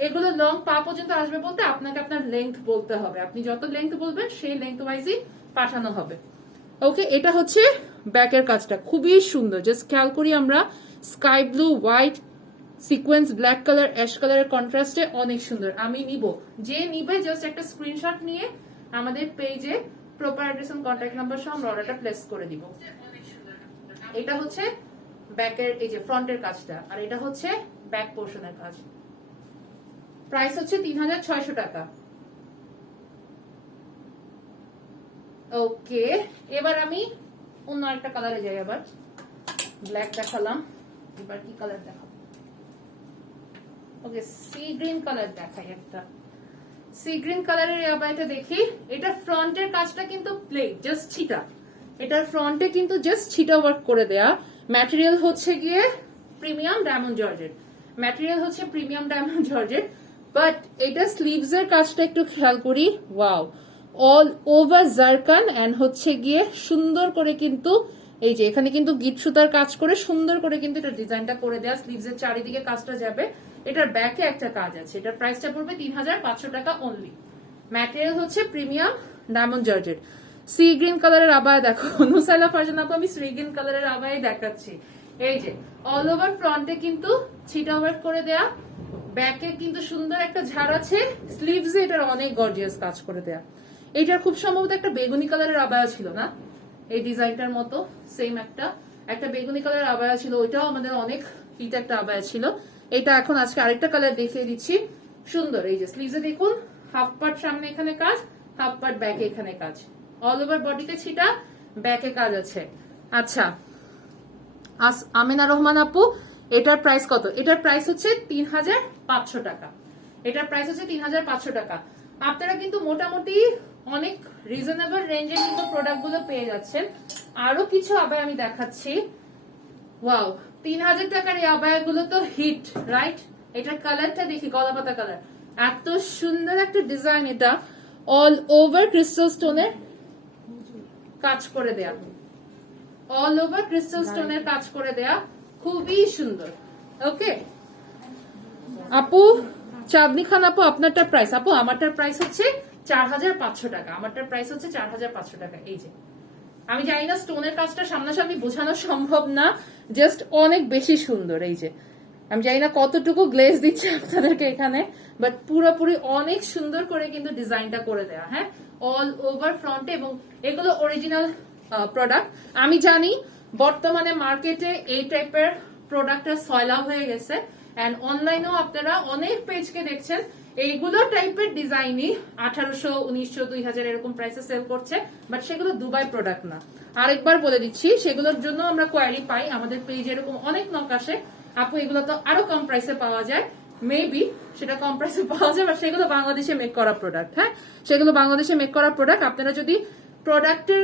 এগুলো লং পা পর্যন্ত আসবে বলতে আপনাকে আপনার লেংথ বলতে হবে। আপনি যত লেংথ বলবেন সেই লেংথ ওয়াইজই পাঠানো হবে। ওকে, এটা হচ্ছে ব্যাকের কাজটা খুবই সুন্দর। জাস্ট খেয়াল করি আমরা, sky blue, white, sequence, black colour, ash কালারের কন্ট্রাস্টে অনেক সুন্দর। আমি নিব, যে নিবে জাস্ট একটা স্ক্রিনশট নিয়ে আমাদের পেজে proper address and contact number সহ আমরা অর্ডারটা প্লেস করে দিব। এটা হচ্ছে ব্যাকের, এই যে ফ্রন্টের কাজটা, আর এটা হচ্ছে ব্যাক পোর্শনের কাজ। প্রাইস হচ্ছে 3600 টাকা। ওকে, এবার আমি অন্য একটা কালারে যাই। আবার ব্ল্যাক দেখালাম, এবার কি কালার দেখাবো? ওকে, সি গ্রিন কালার দেখাই একটা। সি গ্রিন কালারের আবাইটা দেখি। এটা ফ্রন্টের কাজটা কিন্তু প্লেন, জাস্ট ছিটা। এটার ফ্রন্টে কিন্তু জাস্ট ছিটা ওয়ার্ক করে দেয়া। ম্যাটেরিয়াল হচ্ছে গিয়ে প্রিমিয়াম ডায়মন্ড জর্জেট, ম্যাটেরিয়াল হচ্ছে প্রিমিয়াম ডায়মন্ড জর্জেট। বাট এটা স্লিভস এর কাজটা একটু খেয়াল করি, wow, all over zircon and হচ্ছে গিয়ে সুন্দর করে কিন্তু এই যে এখানে কিন্তু গিট সুতার কাজ করে সুন্দর করে কিন্তু এটা ডিজাইনটা করে দেয়া। স্লিভস এর চারিদিকে কাজটা যাবে। এটার ব্যাকে একটা কাজ আছে। এটার প্রাইসটা পড়বে 3500 টাকা অনলি। ম্যাটেরিয়াল হচ্ছে premium diamond georgette. Sea green কালারের আবায়া দেখো, নুসাইলা ফারজান আপু, আমি সি গ্রিন কালারের আবায়াই দেখাচ্ছি। এই যে অল ওভার ফ্রন্টে কিন্তু ছিটা ওয়ার্ক করে দেয়া, ব্যাকে কিন্তু সুন্দর একটা ঝাড় আছে, স্লিভসে এটার অনেক গর্জিয়াস কাজ করে দেয়া। এইটার খুব সম্ভবত একটা বেগুনি কালারের আবায়া ছিল না, এই ডিজাইনটার মতো সেম একটা বেগুনি কালারের আবায়া ছিল, ওইটাও আমাদের অনেক হিট একটা আবায়া ছিল। এটা এখন আজকে আরেকটা কালার দেখিয়ে দিচ্ছি, সুন্দর। এই যে স্লিভসে দেখুন, হাফ পার্ট সামনে এখানে কাজ, হাফ পার্ট ব্যাকে এখানে কাজ, অল ওভার বডিতে ছিটা, ব্যাকে কাজ আছে। আচ্ছা, আমিনা রহমান আপু, এটার প্রাইস কত? এটার প্রাইস হচ্ছে 3500 টাকা। এটার প্রাইস হচ্ছে 3500 টাকা। আপনারা কিন্তু মোটামুটি অনেক রিজনেবল রেঞ্জে কিন্তু প্রোডাক্ট গুলো পেয়ে যাচ্ছেন। আরো কিছু আবায়া আমি দেখাচ্ছি। ওয়াও, 3000 টাকার এই আবায়া গুলো তো হিট, রাইট? এটার কালারটা দেখি, কলাপাতা কালার, এত সুন্দর একটা ডিজাইন। এটা অল ওভার ক্রিস্টাল স্টোনের কাজ করে দেয়া, অল ওভার ক্রিস্টাল স্টোনের কাজ করে দেয়া, খুবই সুন্দর। ওকে আপু, চাঁদনি খান আপু, আপনারটার প্রাইস? আপু আমারটার প্রাইস হচ্ছে 4500 টাকা। আমারটার প্রাইস হচ্ছে 4500 টাকা। এই যে আমি জানি না স্টোনের কাজটা সামনাসামনি বোঝানো সম্ভব না, জাস্ট অনেক বেশি সুন্দর। এই যে আমি জানি না কতটুকু গ্লেজ দিচ্ছে আপনাদেরকে এখানে, বাট পুরোপুরি অনেক সুন্দর করে কিন্তু ডিজাইনটা করে দেয়া। হ্যাঁ, অল ওভার ফ্রন্টে, এবং এগুলো অরিজিনাল প্রোডাক্ট। আমি জানি বর্তমানে মার্কেটে এই টাইপের প্রোডাক্টের সয়লাভ হয়ে গেছে, এন্ড অনলাইনেও আপনারা অনেক পেজকে দেখছেন এইগুলো টাইপের ডিজাইনই 1800, 1900, 2000 এরকম প্রাইসে সেল করছে, বাট সেগুলো দুবাই প্রোডাক্ট না। আরেকবার বলে দিচ্ছি, সেগুলোর জন্য আমরা কোয়ারি পাই, আমাদের পেজে এরকম অনেক নক আসে, আপু এগুলো তো আরো কম প্রাইসে পাওয়া যায়। মেবি সেটা কম প্রাইসে পাওয়া যায়, বাট সেগুলো বাংলাদেশে মেক করা প্রোডাক্ট। হ্যাঁ, সেগুলো বাংলাদেশে মেক করা প্রোডাক্ট। আপনারা যদি প্রোডাক্টের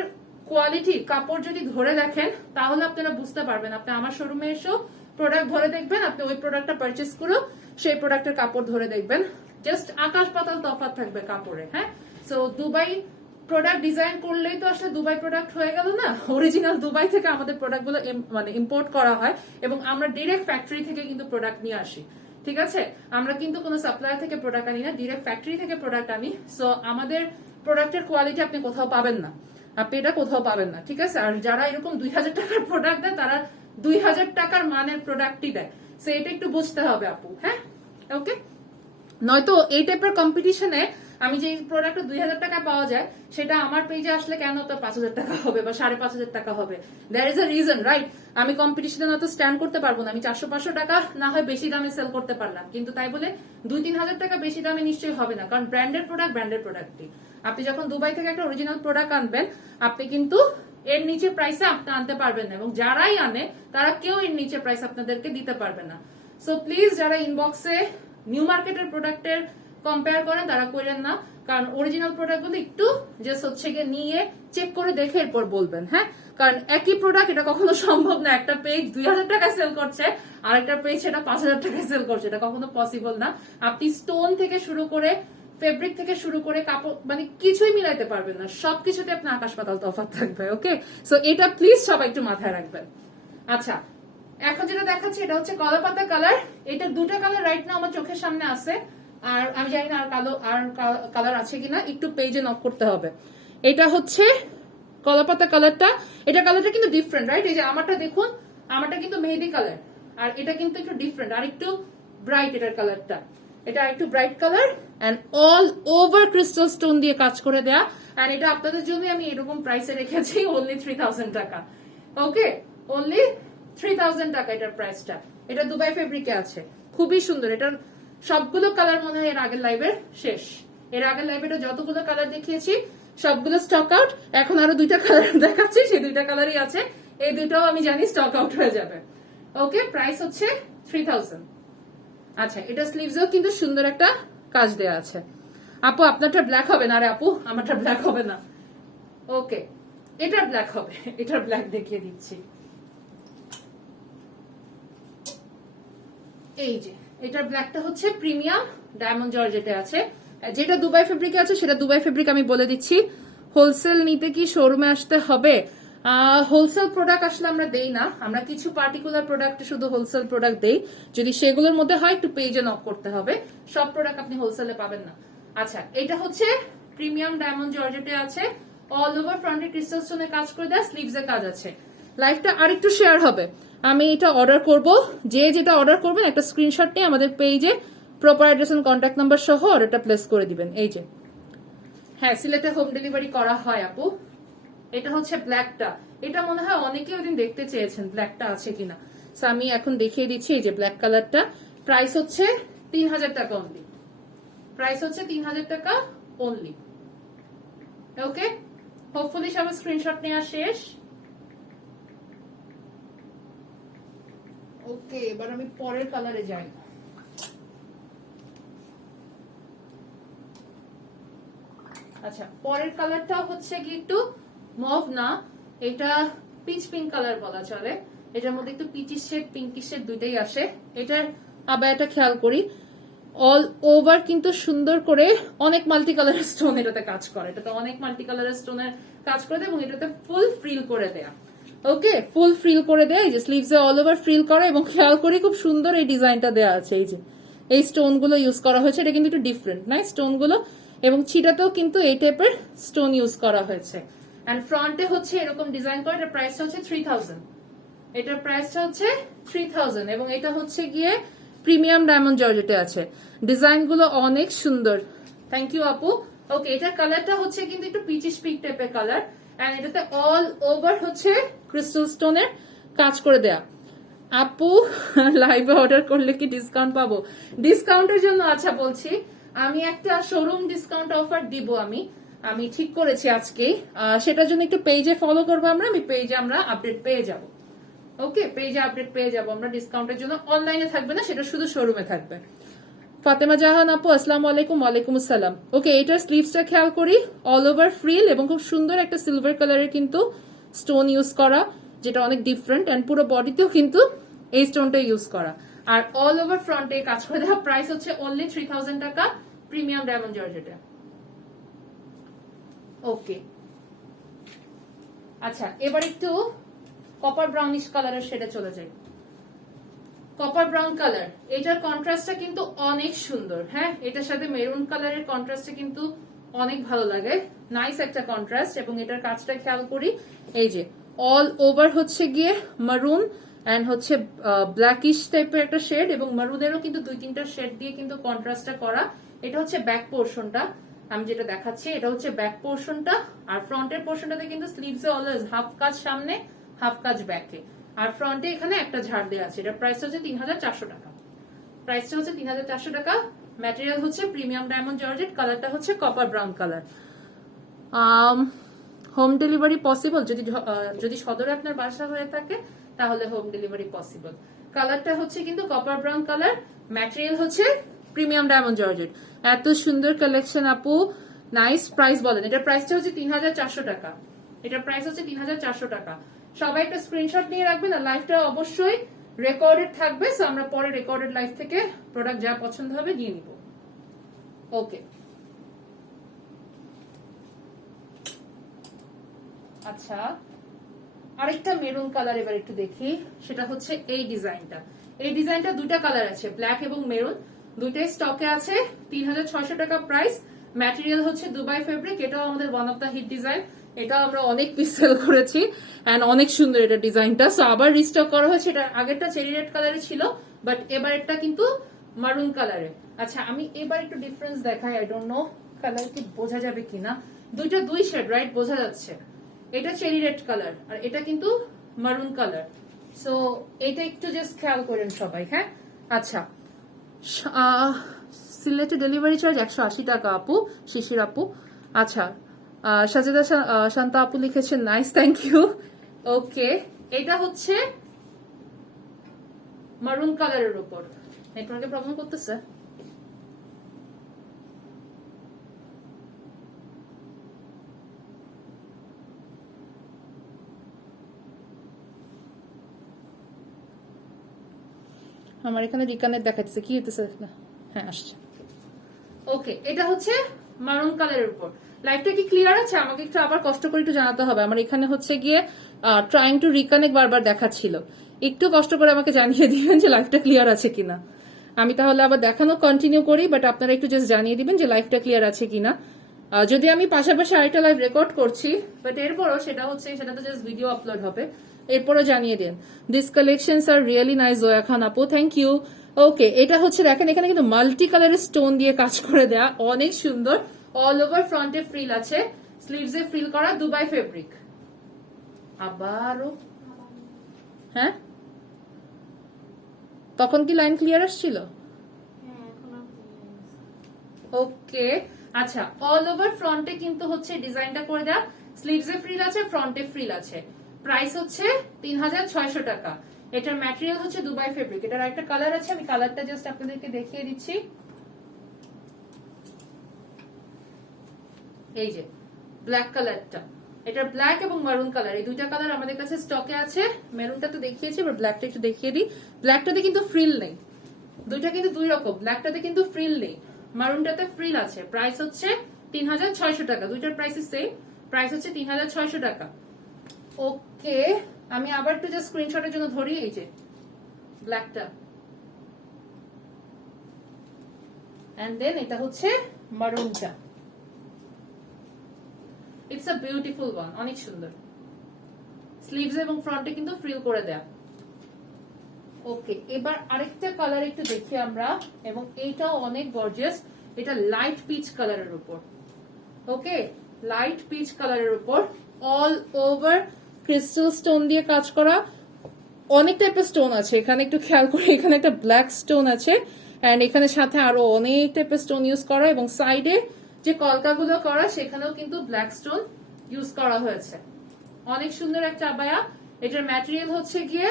কোয়ালিটি, কাপড় যদি ধরে দেখেন, তাহলে আপনারা বুঝতে পারবেন। আপনি আমার শোরুমে এসেও প্রোডাক্ট ধরে দেখবেন, আপনি ওই প্রোডাক্টটা পারচেস করেও সেই প্রোডাক্টের কাপড় ধরে দেখবেন, জাস্ট আকাশ পাতাল তফাৎ থাকবে কাপড়ে। হ্যাঁ, সো দুবাই প্রোডাক্ট ডিজাইন করলেই তো আসলে দুবাই প্রোডাক্ট হয়ে গেল না, অরিজিনাল দুবাই থেকে আমাদের প্রোডাক্টগুলো মানে ইম্পোর্ট করা হয় এবং আমরা ডিরেক্ট ফ্যাক্টরি থেকে কিন্তু প্রোডাক্ট নিয়ে আসি। ঠিক আছে, আমরা কিন্তু কোনো সাপ্লায়ার থেকে প্রোডাক্ট আনি না, ডিরেক্ট ফ্যাক্টরি থেকে প্রোডাক্ট আনি। সো আমাদের প্রোডাক্টের কোয়ালিটি আপনি কোথাও পাবেন না, আপনি এটা কোথাও পাবেন না। ঠিক আছে, আর যারা এরকম 2000 টাকার প্রোডাক্ট দেয় তারা 2000 টাকার মানের প্রোডাক্টই দেয়। সো এটা একটু বুঝতে হবে আপু। হ্যাঁ, ওকে। নয়তো এই টাইপের কম্পিটিশনে আমি যে প্রোডাক্ট 2000 টাকা পাওয়া যায় সেটা আমার পেজে আসলে কেন তো 5000 টাকা হবে বা 5500 টাকা হবে? There is a reason, right? আমি কম্পিটিশনে নয়তো স্ট্যান্ড করতে পারবো না, আমি 400-500 টাকা না হয় বেশি দামে সেল করতে পারলাম, কিন্তু তাই বলে 2-3 হাজার টাকা বেশি দামে নিশ্চয়ই হবে না, কারণ ব্র্যান্ডেড প্রোডাক্টই। আপনি যখন দুবাই থেকে একটা অরিজিনাল প্রোডাক্ট আনবেন আপনি কিন্তু এর নিচে প্রাইসে আপনি আনতে পারবেন না, এবং যারাই আনে তারা কেউ এর নিচে প্রাইস আপনাদেরকে দিতে পারবে না। সো প্লিজ যারা ইনবক্সে নিউ মার্কেটের প্রোডাক্টের কম্পেয়ার করেন তারা করেন না, কারণ অরিজিনাল প্রোডাক্ট গুলো একটু জাস্ট হচ্ছে গিয়ে নিয়ে চেক করে দেখে এরপর বলবেন। হ্যাঁ, কারণ একই প্রোডাক্ট এটা কখনো সম্ভব না একটা পেজ 2000 টাকায় সেল করছে আর একটা পেজ সেটা 5000 টাকায় সেল করছে, এটা কখনো পসিবল না। আপনি স্টোন থেকে শুরু করে ফেব্রিক থেকে শুরু করে কাপড় মানে কিছুই মিলাইতে পারবেন না, সবকিছুতে আপনার আকাশ পাতাল তফাৎ থাকবে। ওকে, সো এটা প্লিজ সবাই একটু মাথায় রাখবেন। আচ্ছা, এখন যেটা দেখাচ্ছি এটা হচ্ছে কলা পাতা কালার। এটা দুটো কালার রাইট না আমার চোখের সামনে আছে, আর আমি জানি না আর কালার আছে কিনা, একটু পেজে নক করতে হবে। এটা হচ্ছে কলা পাতা কালারটা, এটা কালারটা কিন্তু ডিফারেন্ট, রাইট? এই যে আমারটা দেখুন, আমারটা কিন্তু মেহেদি কালার, আর এটা কিন্তু একটু ডিফারেন্ট আর একটু ব্রাইট। এটার কালারটা এটা একটু bright colour and all over crystal stone দিয়ে কাজ করে দেয়া, এন্ড এটা আপনাদের জন্য আমি এরকম প্রাইসে রেখেছি অনলি 3000 টাকা। ওকে, অনলি 3000 টাকা এটার প্রাইসটা। এটা দুবাই ফেব্রিকে আছে, খুবই সুন্দর। এটার সবগুলো কালার মনে হয় এর আগের লাইভের শেষ, এর আগের লাইভে যতগুলো কালার দেখিয়েছি সবগুলো স্টক আউট। এখন আরো 2টা কালার দেখাচ্ছি, সেই 2টা কালারই আছে, এই দুটাও আমি জানি স্টক আউট হয়ে যাবে। ওকে, প্রাইস হচ্ছে 3000। আচ্ছা, এটা স্লিভসেও কিন্তু সুন্দর একটা কাজ দেয়া আছে। আপু আপনারটা ব্ল্যাক হবে না? আরে আপু আমারটা ব্ল্যাক হবে না। ওকে, এটা ব্ল্যাক হবে, এটার ব্ল্যাক দেখিয়ে দিচ্ছি। এই যে এটার ব্ল্যাকটা হচ্ছে প্রিমিয়াম ডায়মন্ড জর্জেটে আছে, যেটা দুবাই ফেব্রিকে আছে সেটা দুবাই ফেব্রিক। আমি বলে দিচ্ছি, হোলসেল নিতে কি শোরুমে আসতে হবে? হোলসেল প্রোডাক্ট আসলে আমরা দেই না, আমরা কিছু পার্টিকুলার প্রোডাক্ট শুধু হোলসেল প্রোডাক্ট দেই, যদি সেগুলোর মধ্যে হয় একটু পেজে নক করতে হবে, সব প্রোডাক্ট আপনি হোলসেলে পাবেন না। আচ্ছা, এটা হচ্ছে প্রিমিয়াম ডায়মন্ড জর্জেটে আছে, অল ওভার ফ্রন্টে ক্রিস্টাল স্টোনে কাজ করে দেয়, স্লিভসে কাজ আছে। লাইভটা আরেকটু শেয়ার হবে, আমি এটা অর্ডার করব, যে যেটা অর্ডার করবেন একটা স্ক্রিনশট নিয়ে আমাদের পেজে proper address and contact number সহ অর্ডারটা প্লেস করে দিবেন। এই যে, হ্যাঁ সিলেটে হোম ডেলিভারি করা হয় আপু। এটা হচ্ছে ব্ল্যাকটা, এটা মনে হয় অনেকে ওইদিন দেখতে চেয়েছেন ব্ল্যাকটা আছে কিনা, সো আমি এখন দেখিয়ে দিচ্ছি। এই যে ব্ল্যাক কালারটা, প্রাইস হচ্ছে 3000 টাকা অনলি, প্রাইস হচ্ছে 3000 টাকা অনলি। ওকে, হোপফুলি সবার স্ক্রিনশট নেওয়া শেষ। ওকে, এবার আমি পরের কালারে যাই। আচ্ছা, পরের কালারটা হচ্ছে কি একটু মভ না, এটা পিচ পিঙ্ক কালার বলা চলে, এটার মধ্যে একটু পিচিশ শেড পিঙ্কিশ শেড দুইটাই আসে। এটার আবার এটা খেয়াল করি, অল ওভার কিন্তু সুন্দর করে অনেক মাল্টি কালারের স্টোন এটাতে কাজ করে, এটাতে অনেক মাল্টি কালারের স্টোনের কাজ করে দেয় এবং এটাতে ফুল ফ্রিল করে দেয়া। ওকে, ফুল ফ্রিল করে দেয়, এই যে স্লিভসে অল ওভার ফ্রিল করা, এবং খেয়াল করি খুব সুন্দর এই ডিজাইনটা দেওয়া আছে। এই যে এই স্টোন গুলো ইউজ করা হয়েছে, এটা কিন্তু একটু ডিফারেন্ট না স্টোন গুলো, এবং ছিটাতেও কিন্তু এই টাইপের স্টোন ইউজ করা হয়েছে। এন্ড ফ্রন্টে হচ্ছে এরকম ডিজাইন করে, এটার প্রাইসটা হচ্ছে 3000, এটার প্রাইসটা হচ্ছে 3000, এবং এটা হচ্ছে গিয়ে প্রিমিয়াম ডায়মন্ড জর্জেটে আছে। ডিজাইন গুলো অনেক সুন্দর, থ্যাংক ইউ আপু। ওকে, এটার কালারটা হচ্ছে কিন্তু একটু পিচিশ পিঙ্ক টাইপের কালার, এন্ড এটাতে অল ওভার হচ্ছে ক্রিস্টাল স্টোনের কাজ করে দেয়া। আপু লাইভে অর্ডার করলে কি ডিসকাউন্ট পাবো? ডিসকাউন্টের জন্য আচ্ছা বলছি, আমি একটা শোরুম ডিসকাউন্ট অফার দিব, আমি ঠিক করেছি আজকে, সেটার জন্য একটু পেজে ফলো করবো আমরা, আমি পেজে আমরা আপডেট পেয়ে যাব। ওকে, পেজে আপডেট পেয়ে যাব আমরা, ডিসকাউন্টের জন্য অনলাইনে থাকবে না, সেটা শুধু শোরুমে থাকবে। ফাতেমা জাহান আপু আসসালামু আলাইকুম। ওয়ালাইকুম আসসালাম। ওকে, এটার স্লিভসটা খেয়াল করি, অল ওভার ফ্রিল এবং খুব সুন্দর একটা সিলভার কালারের কিন্তু স্টোন ইউজ করা, যেটা অনেক ডিফারেন্ট, এন্ড পুরো বডিতেও কিন্তু এই স্টোনটা ইউজ করা, আর অল ওভার ফ্রন্টে কাজ করে দেওয়া। প্রাইস হচ্ছে অনলি 3000 টাকা, প্রিমিয়াম ডায়মন্ড জর্জেটে। ওকে, আচ্ছা এবার একটু কপার ব্রাউনিশ কালারের শেডে চলে যাই। কপার ব্রাউন কালার, এটার কন্ট্রাস্টটা কিন্তু অনেক সুন্দর। হ্যাঁ, এটার সাথে মেরুন কালারের কন্ট্রাস্টটা কিন্তু অনেক ভালো লাগে, নাইস একটা কন্ট্রাস্ট। এবং এটার কাজটা খেয়াল করি, এই যে অল ওভার হচ্ছে গিয়ে মারুন এন্ড হচ্ছে ব্ল্যাকিশ টাইপের একটা শেড, এবং মারুনেরও কিন্তু 2-3টা শেড দিয়ে কিন্তু কন্ট্রাস্টটা করা। এটা হচ্ছে ব্যাক পোর্শনটা, আমি যেটা দেখাচ্ছি এটা হচ্ছে ব্যাক পোর্শনটা। আর ফ্রন্টের পোর্শনটাতে কিন্তু স্লিভসে অলওয়েজ হাফ কাজ সামনে, হাফ কাজ ব্যাকে। আর ফ্রন্টে এখানে একটা ঝাড় দেওয়া আছে। এটা প্রাইসটা হচ্ছে 3400 টাকা। প্রাইসটা হচ্ছে 3400 টাকা। ম্যাটেরিয়াল হচ্ছে প্রিমিয়াম ডায়মন্ড জর্জেট, কালারটা হচ্ছে copper brown colour. Home delivery possible, যদি সদরে আপনার বাসা হয়ে থাকে তাহলে হোম ডেলিভারি পসিবল। কালারটা হচ্ছে কিন্তু কপার ব্রাউন কালার, ম্যাটেরিয়াল হচ্ছে প্রিমিয়াম ডায়মন্ড জর্জেট। এত সুন্দর কালেকশন আপু, নাইস। প্রাইস বলেন। এটার প্রাইসটা হচ্ছে 3400 টাকা। এটার প্রাইস হচ্ছে 3400 টাকা। সবাই একটা স্ক্রিনশট নিয়ে রাখবেন, আর লাইভটা অবশ্যই রেকর্ডেড থাকবে, সো আমরা পরে রেকর্ডেড লাইভ থেকে প্রোডাক্ট যা পছন্দ হবে নিয়ে নিব। ওকে, আচ্ছা আরেকটা মেরুন কালার এবার একটু দেখি, সেটা হচ্ছে এই ডিজাইনটা। এই ডিজাইনটা দুইটা কালার আছে, ব্ল্যাক এবং মেরুন, দুইটাই স্টকে আছে। 3600 টাকা প্রাইস। ম্যাটেরিয়াল হচ্ছে দুবাই ফেব্রিক। এটাও আমাদের one of the hit design, এটাও আমরা অনেক পিস সেল করেছি এন্ড অনেক সুন্দর এটা ডিজাইনটা। সো আবার রিস্টক করা হয়েছে। এটা আগেরটা চেরি রেড কালারে ছিল, বাট এবার এটা কিন্তু মারুন কালারে। আচ্ছা আমি এবার একটু ডিফারেন্স দেখাই, আই ডোন্ট নো কালার কি বোঝা যাবে কিনা। দুইটা দুই শেড, রাইট? বোঝা যাচ্ছে। এটা চেরি রেড কালার আর এটা কিন্তু মারুন কালার। সো এটা একটু জাস্ট খেয়াল করেন সবাই। হ্যাঁ, আচ্ছা সিলেটে ডেলিভারি চার্জ 180 টাকা আপু, শিশির আপু। আচ্ছা সাজেদা শান্তা আপু লিখেছেন নাইস, থ্যাংক ইউ। ওকে, এটা হচ্ছে মারুন কালারের উপর। নেটওয়ার্কে প্রবলেম করতেছে? আমার এখানে রিকানেট দেখাচ্ছে, কি হইতেছে না? হ্যাঁ আসছে। ওকে, এটা হচ্ছে মারুন কালারের উপর। লাইভটা কি ক্লিয়ার আছে? আমাকে একটু আবার কষ্ট করে একটু জানাতে হবে। আমার এখানে হচ্ছে গিয়ে ট্রাইং টু রিকানেক্ট বারবার দেখাচ্ছিল। একটু কষ্ট করে আমাকে জানিয়ে দিবেন যে লাইভটা ক্লিয়ার আছে কিনা। আমি তাহলে আবার দেখানো কন্টিনিউ করি, বাট আপনারা একটু জাস্ট জানিয়ে দিবেন যে লাইভটা ক্লিয়ার আছে কিনা। যদি আমি পাশাপাশি আরেকটা লাইভ রেকর্ড করছি, বাট এরপরও সেটা তো জাস্ট ভিডিও আপলোড হবে, এরপরও জানিয়ে দিন। This collections are really nice Joya Khan আপু, থ্যাংক ইউ। ওকে, এটা হচ্ছে দেখেন এখানে কিন্তু মাল্টি কালারের স্টোন দিয়ে কাজ করে দেয়া, অনেক সুন্দর। অল ওভার ফ্রন্টে ফ্রিল আছে, স্লিভসে ফ্রিল করা, দুবাই ফেব্রিক। আবারও হ্যাঁ, তখন কি লাইন ক্লিয়ার আসছিল? ওকে, আচ্ছা অল ওভার ফ্রন্টে কিন্তু হচ্ছে ডিজাইনটা করে দেয়া, স্লিভসে ফ্রিল আছে, ফ্রন্টে ফ্রিল আছে। প্রাইস হচ্ছে 3600 টাকা। এটার ম্যাটেরিয়াল হচ্ছে দুবাই ফেব্রিক। এটার একটা কালার আছে, আমি কালারটা জাস্ট আপনাদেরকে দেখিয়ে দিচ্ছি। এই যে ব্ল্যাক কালারটা, এটা ব্ল্যাক এবং মারুন কালার, এই দুইটা কালার আমাদের কাছে স্টকে আছে। মেরুনটা তো দেখিয়েছি, এবার ব্ল্যাকটা একটু দেখিয়ে দিই। ব্ল্যাকটাতে কিন্তু ফ্রিল নেই, দুইটা কিন্তু দুই রকম। ব্ল্যাকটাতে কিন্তু ফ্রিল নেই, মারুনটাতে ফ্রিল আছে। প্রাইস হচ্ছে 3600 টাকা। দুইটার প্রাইস সেম, প্রাইস হচ্ছে 3600 টাকা। ওকে, আমি আবার একটু জাস্ট স্ক্রিনশটের জন্য ধরি। এই যে ব্ল্যাকটা, এন্ড দেন এটা হচ্ছে মারুনটা। ইটস আ বিউটিফুল ওয়ান, অনেক সুন্দর। স্লিভস এবং ফ্রন্টে কিন্তু ফ্রিল করে দেয়া। ওকে, এবার আরেকটা কালার একটু দেখি আমরা, এবং এইটাও অনেক গর্জিয়াস। এটা লাইট পিচ কালারের উপর। ওকে, লাইট পিচ কালারের উপর অল ওভার ক্রিস্টাল স্টোন দিয়ে কাজ করা। অনেক টাইপের স্টোন আছে এখানে, একটু খেয়াল করে। এখানে একটা ব্ল্যাক স্টোন আছে, এন্ড এখানে সাথে আরো অনেক টাইপের স্টোন ইউজ করা, এবং সাইডে যে কলকাগুলো করা সেখানেও কিন্তু ব্ল্যাক স্টোন ইউজ করা হয়েছে। অনেক সুন্দর একটা আবায়া। এটার ম্যাটেরিয়াল হচ্ছে গিয়ে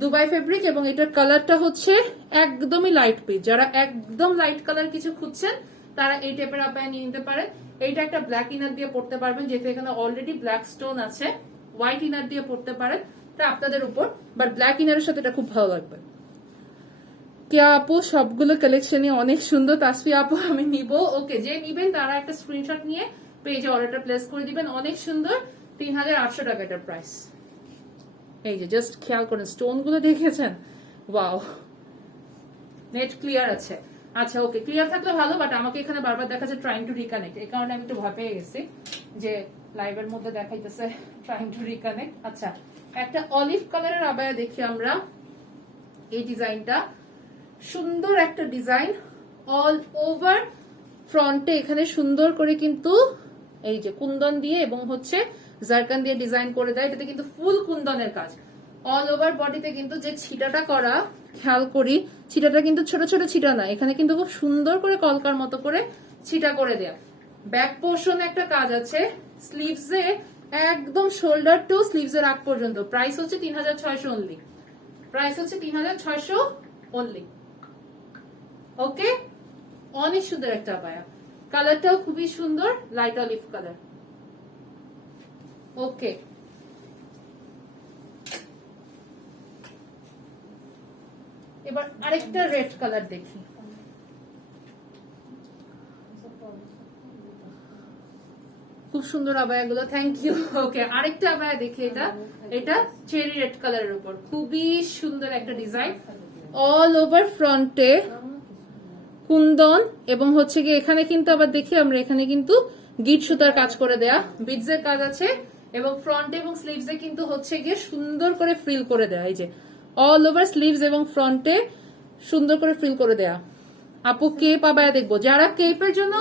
দুবাই ফেব্রিক, এবং এটার কালারটা হচ্ছে একদমই লাইট পিচ। যারা একদম লাইট কালার কিছু খুঁজছেন তারা এই টাইপের আবায়া নিয়ে নিতে পারেন। এইটা একটা ব্ল্যাক ইনার দিয়ে পড়তে পারবেন, যেহেতু এখানে অলরেডি ব্ল্যাক স্টোন আছে। হোয়াইট ইনার দিয়ে পড়তে পারেন, এটা আপনাদের উপর, বাট ব্ল্যাক ইনারের সাথে এটা খুব ভালো লাগবে। কে আপু সবগুলো কালেকশনই অনেক সুন্দর। তাসফি আপু আমি নিব। ওকে, যে নিবেন তারা একটা স্ক্রিনশট নিয়ে পেজে অর্ডারটা প্লেস করে দিবেন। অনেক সুন্দর, 3800 টাকা এটার প্রাইস। এই যে জাস্ট খেয়াল করেন স্টোন গুলো দেখেছেন, ওয়াও, নেট ক্লিয়ার আছে। আচ্ছা ওকে, ক্লিয়ার থাকলে ভালো, বাট আমাকে এখানে বারবার দেখাচ্ছে ট্রাইং টু রিকানেক্ট, এই কারণে আমি একটু ভয় পেয়ে গেছি যে লাইভের মধ্যে দেখাইতেছে ট্রাইং টু রিকানেক্ট। আচ্ছা, একটা অলিভ কালারের আবায়া দেখি আমরা। এই ডিজাইনটা সুন্দর একটা ডিজাইন, অল ওভার ফ্রন্টে এখানে সুন্দর করে কিন্তু এই যে কুন্দন দিয়ে এবং হচ্ছে জারকান দিয়ে ডিজাইন করে দেয়। এটাতে কিন্তু ফুল কুন্দনের কাজ। অল ওভার বডিতে কিন্তু যে ছিটাটা করা, খেয়াল করি ছিটাটা কিন্তু ছোট ছোট ছিটা না, এখানে কিন্তু খুব সুন্দর করে কলকার মতো করে ছিটা করে দেয়া। ব্যাক পোর্শনে একটা কাজ আছে, স্লিভসে একদম শোল্ডার টু স্লিভসের আগ পর্যন্ত। প্রাইস হচ্ছে 3600 অনলি, প্রাইস হচ্ছে 3600 অনলি। ওকে, অনেক সুন্দর একটা আবায়া, কালারটাও খুবই সুন্দর, লাইট অলিভ কালার। ওকে, এবার আরেকটা রেড কালার দেখি। খুব সুন্দর আবায়াগুলো, থ্যাংক ইউ। ওকে, আরেকটা আবায়া দেখি, এটা চেরি রেড কালারের উপর খুবই সুন্দর একটা ডিজাইন, অল ওভার ফ্রন্টে কুন্দন এবং হচ্ছে গিয়ে এখানে কিন্তু আবার দেখি আমরা এখানে কিন্তু গিট সুতার কাজ করে দেয়া, বিডস এর কাজ আছে এবং ফ্রন্ট এবং স্লিভসে কিন্তু হচ্ছে গিয়ে সুন্দর করে ফ্রিল করে দেয়া। এই যে অল ওভার স্লিভস এবং ফ্রন্টে সুন্দর করে ফ্রিল করে দেয়া। আপু কেপ আবায়া দেখবো, যারা কেপের জন্য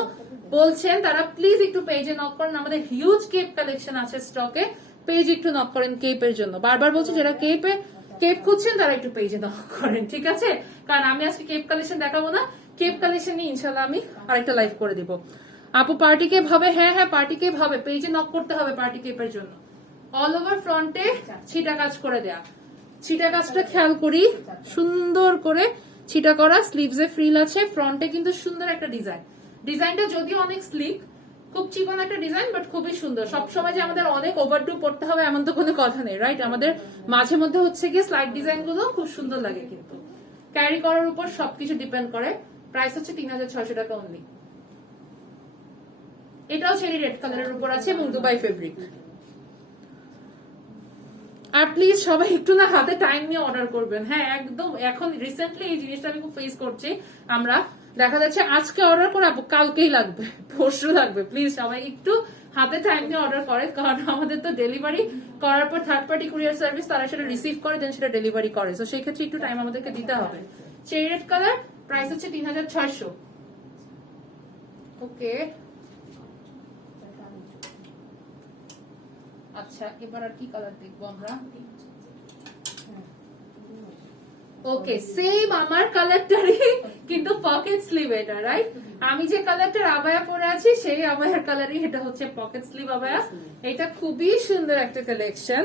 বলছেন তারা প্লিজ একটু পেজে নক করেন, আমাদের হিউজ কেপ কালেকশন আছে স্টকে, পেজ একটু নক করেন কেপের জন্য। বারবার বলছি যারা কেপ খুঁজছেন তারা একটু পেজে নক করেন, ঠিক আছে? কারণ আমি আজকে কেপ কালেকশন দেখাবো না, কেপ কালেকশন নিয়ে ইনশাল্লাহ আমি আরেকটা লাইভ করে দিব। আপু পার্টি কেপ হবে? হ্যাঁ হ্যাঁ পার্টি কেপ হবে, পেজে নক করতে হবে পার্টি কেপের জন্য। অল ওভার ফ্রন্টে ছিটা কাজ করে দেয়া, ছিটা কাজটা খেয়াল করি, সুন্দর করে ছিটা করা, স্লিভসে ফ্রিল আছে, ফ্রন্টে কিন্তু সুন্দর একটা ডিজাইন। ডিজাইনটা যদিও অনেক স্লিক, খুব চিকন একটা ডিজাইন, বাট খুবই সুন্দর। সবসময় যে আমাদের অনেক ওভারডু পড়তে হবে এমন তো কোনো কথা নেই, রাইট? আমাদের মাঝে মধ্যে হচ্ছে গিয়ে স্লাইড ডিজাইন গুলো খুব সুন্দর লাগে, কিন্তু ক্যারি করার উপর সবকিছু ডিপেন্ড করে। প্রাইস হচ্ছে 3600 টাকা অনলি। এটাও চেরি রেড কালারের উপর আছে এবং দুবাই ফেব্রিক। আর প্লিজ সবাই একটু না হাতে টাইম নিয়ে অর্ডার করবেন। হ্যাঁ একদম, এখন রিসেন্টলি এই জিনিসটা আমি খুব ফেস করছি। আমরা দেখা যাচ্ছে আজকে অর্ডার করে কালকেই লাগবে, পরশু লাগবে। প্লিজ সবাই একটু হাতে টাইম নিয়ে অর্ডার করে, কারণ আমাদের তো ডেলিভারি করার পর থার্ড পার্টি কুরিয়ার সার্ভিস তারা সেটা রিসিভ করে দেন সেটা ডেলিভারি করে, তো সেই ক্ষেত্রে একটু টাইম আমাদেরকে দিতে হবে। চেরি রেড কালার, প্রাইস হচ্ছে 3600। ওকে, আচ্ছা এবার আর কি কালার দেখবো আমরা? ওকে, সেম আমার কালারটারই কিন্তু পকেট স্লিভ এটা, রাইট? আমি যে কালারটার আবায়া পরে আছি সেই আবায়ার কালারই এটা হচ্ছে পকেট স্লিভ আবায়া। এটা খুবই সুন্দর একটা কালেকশন।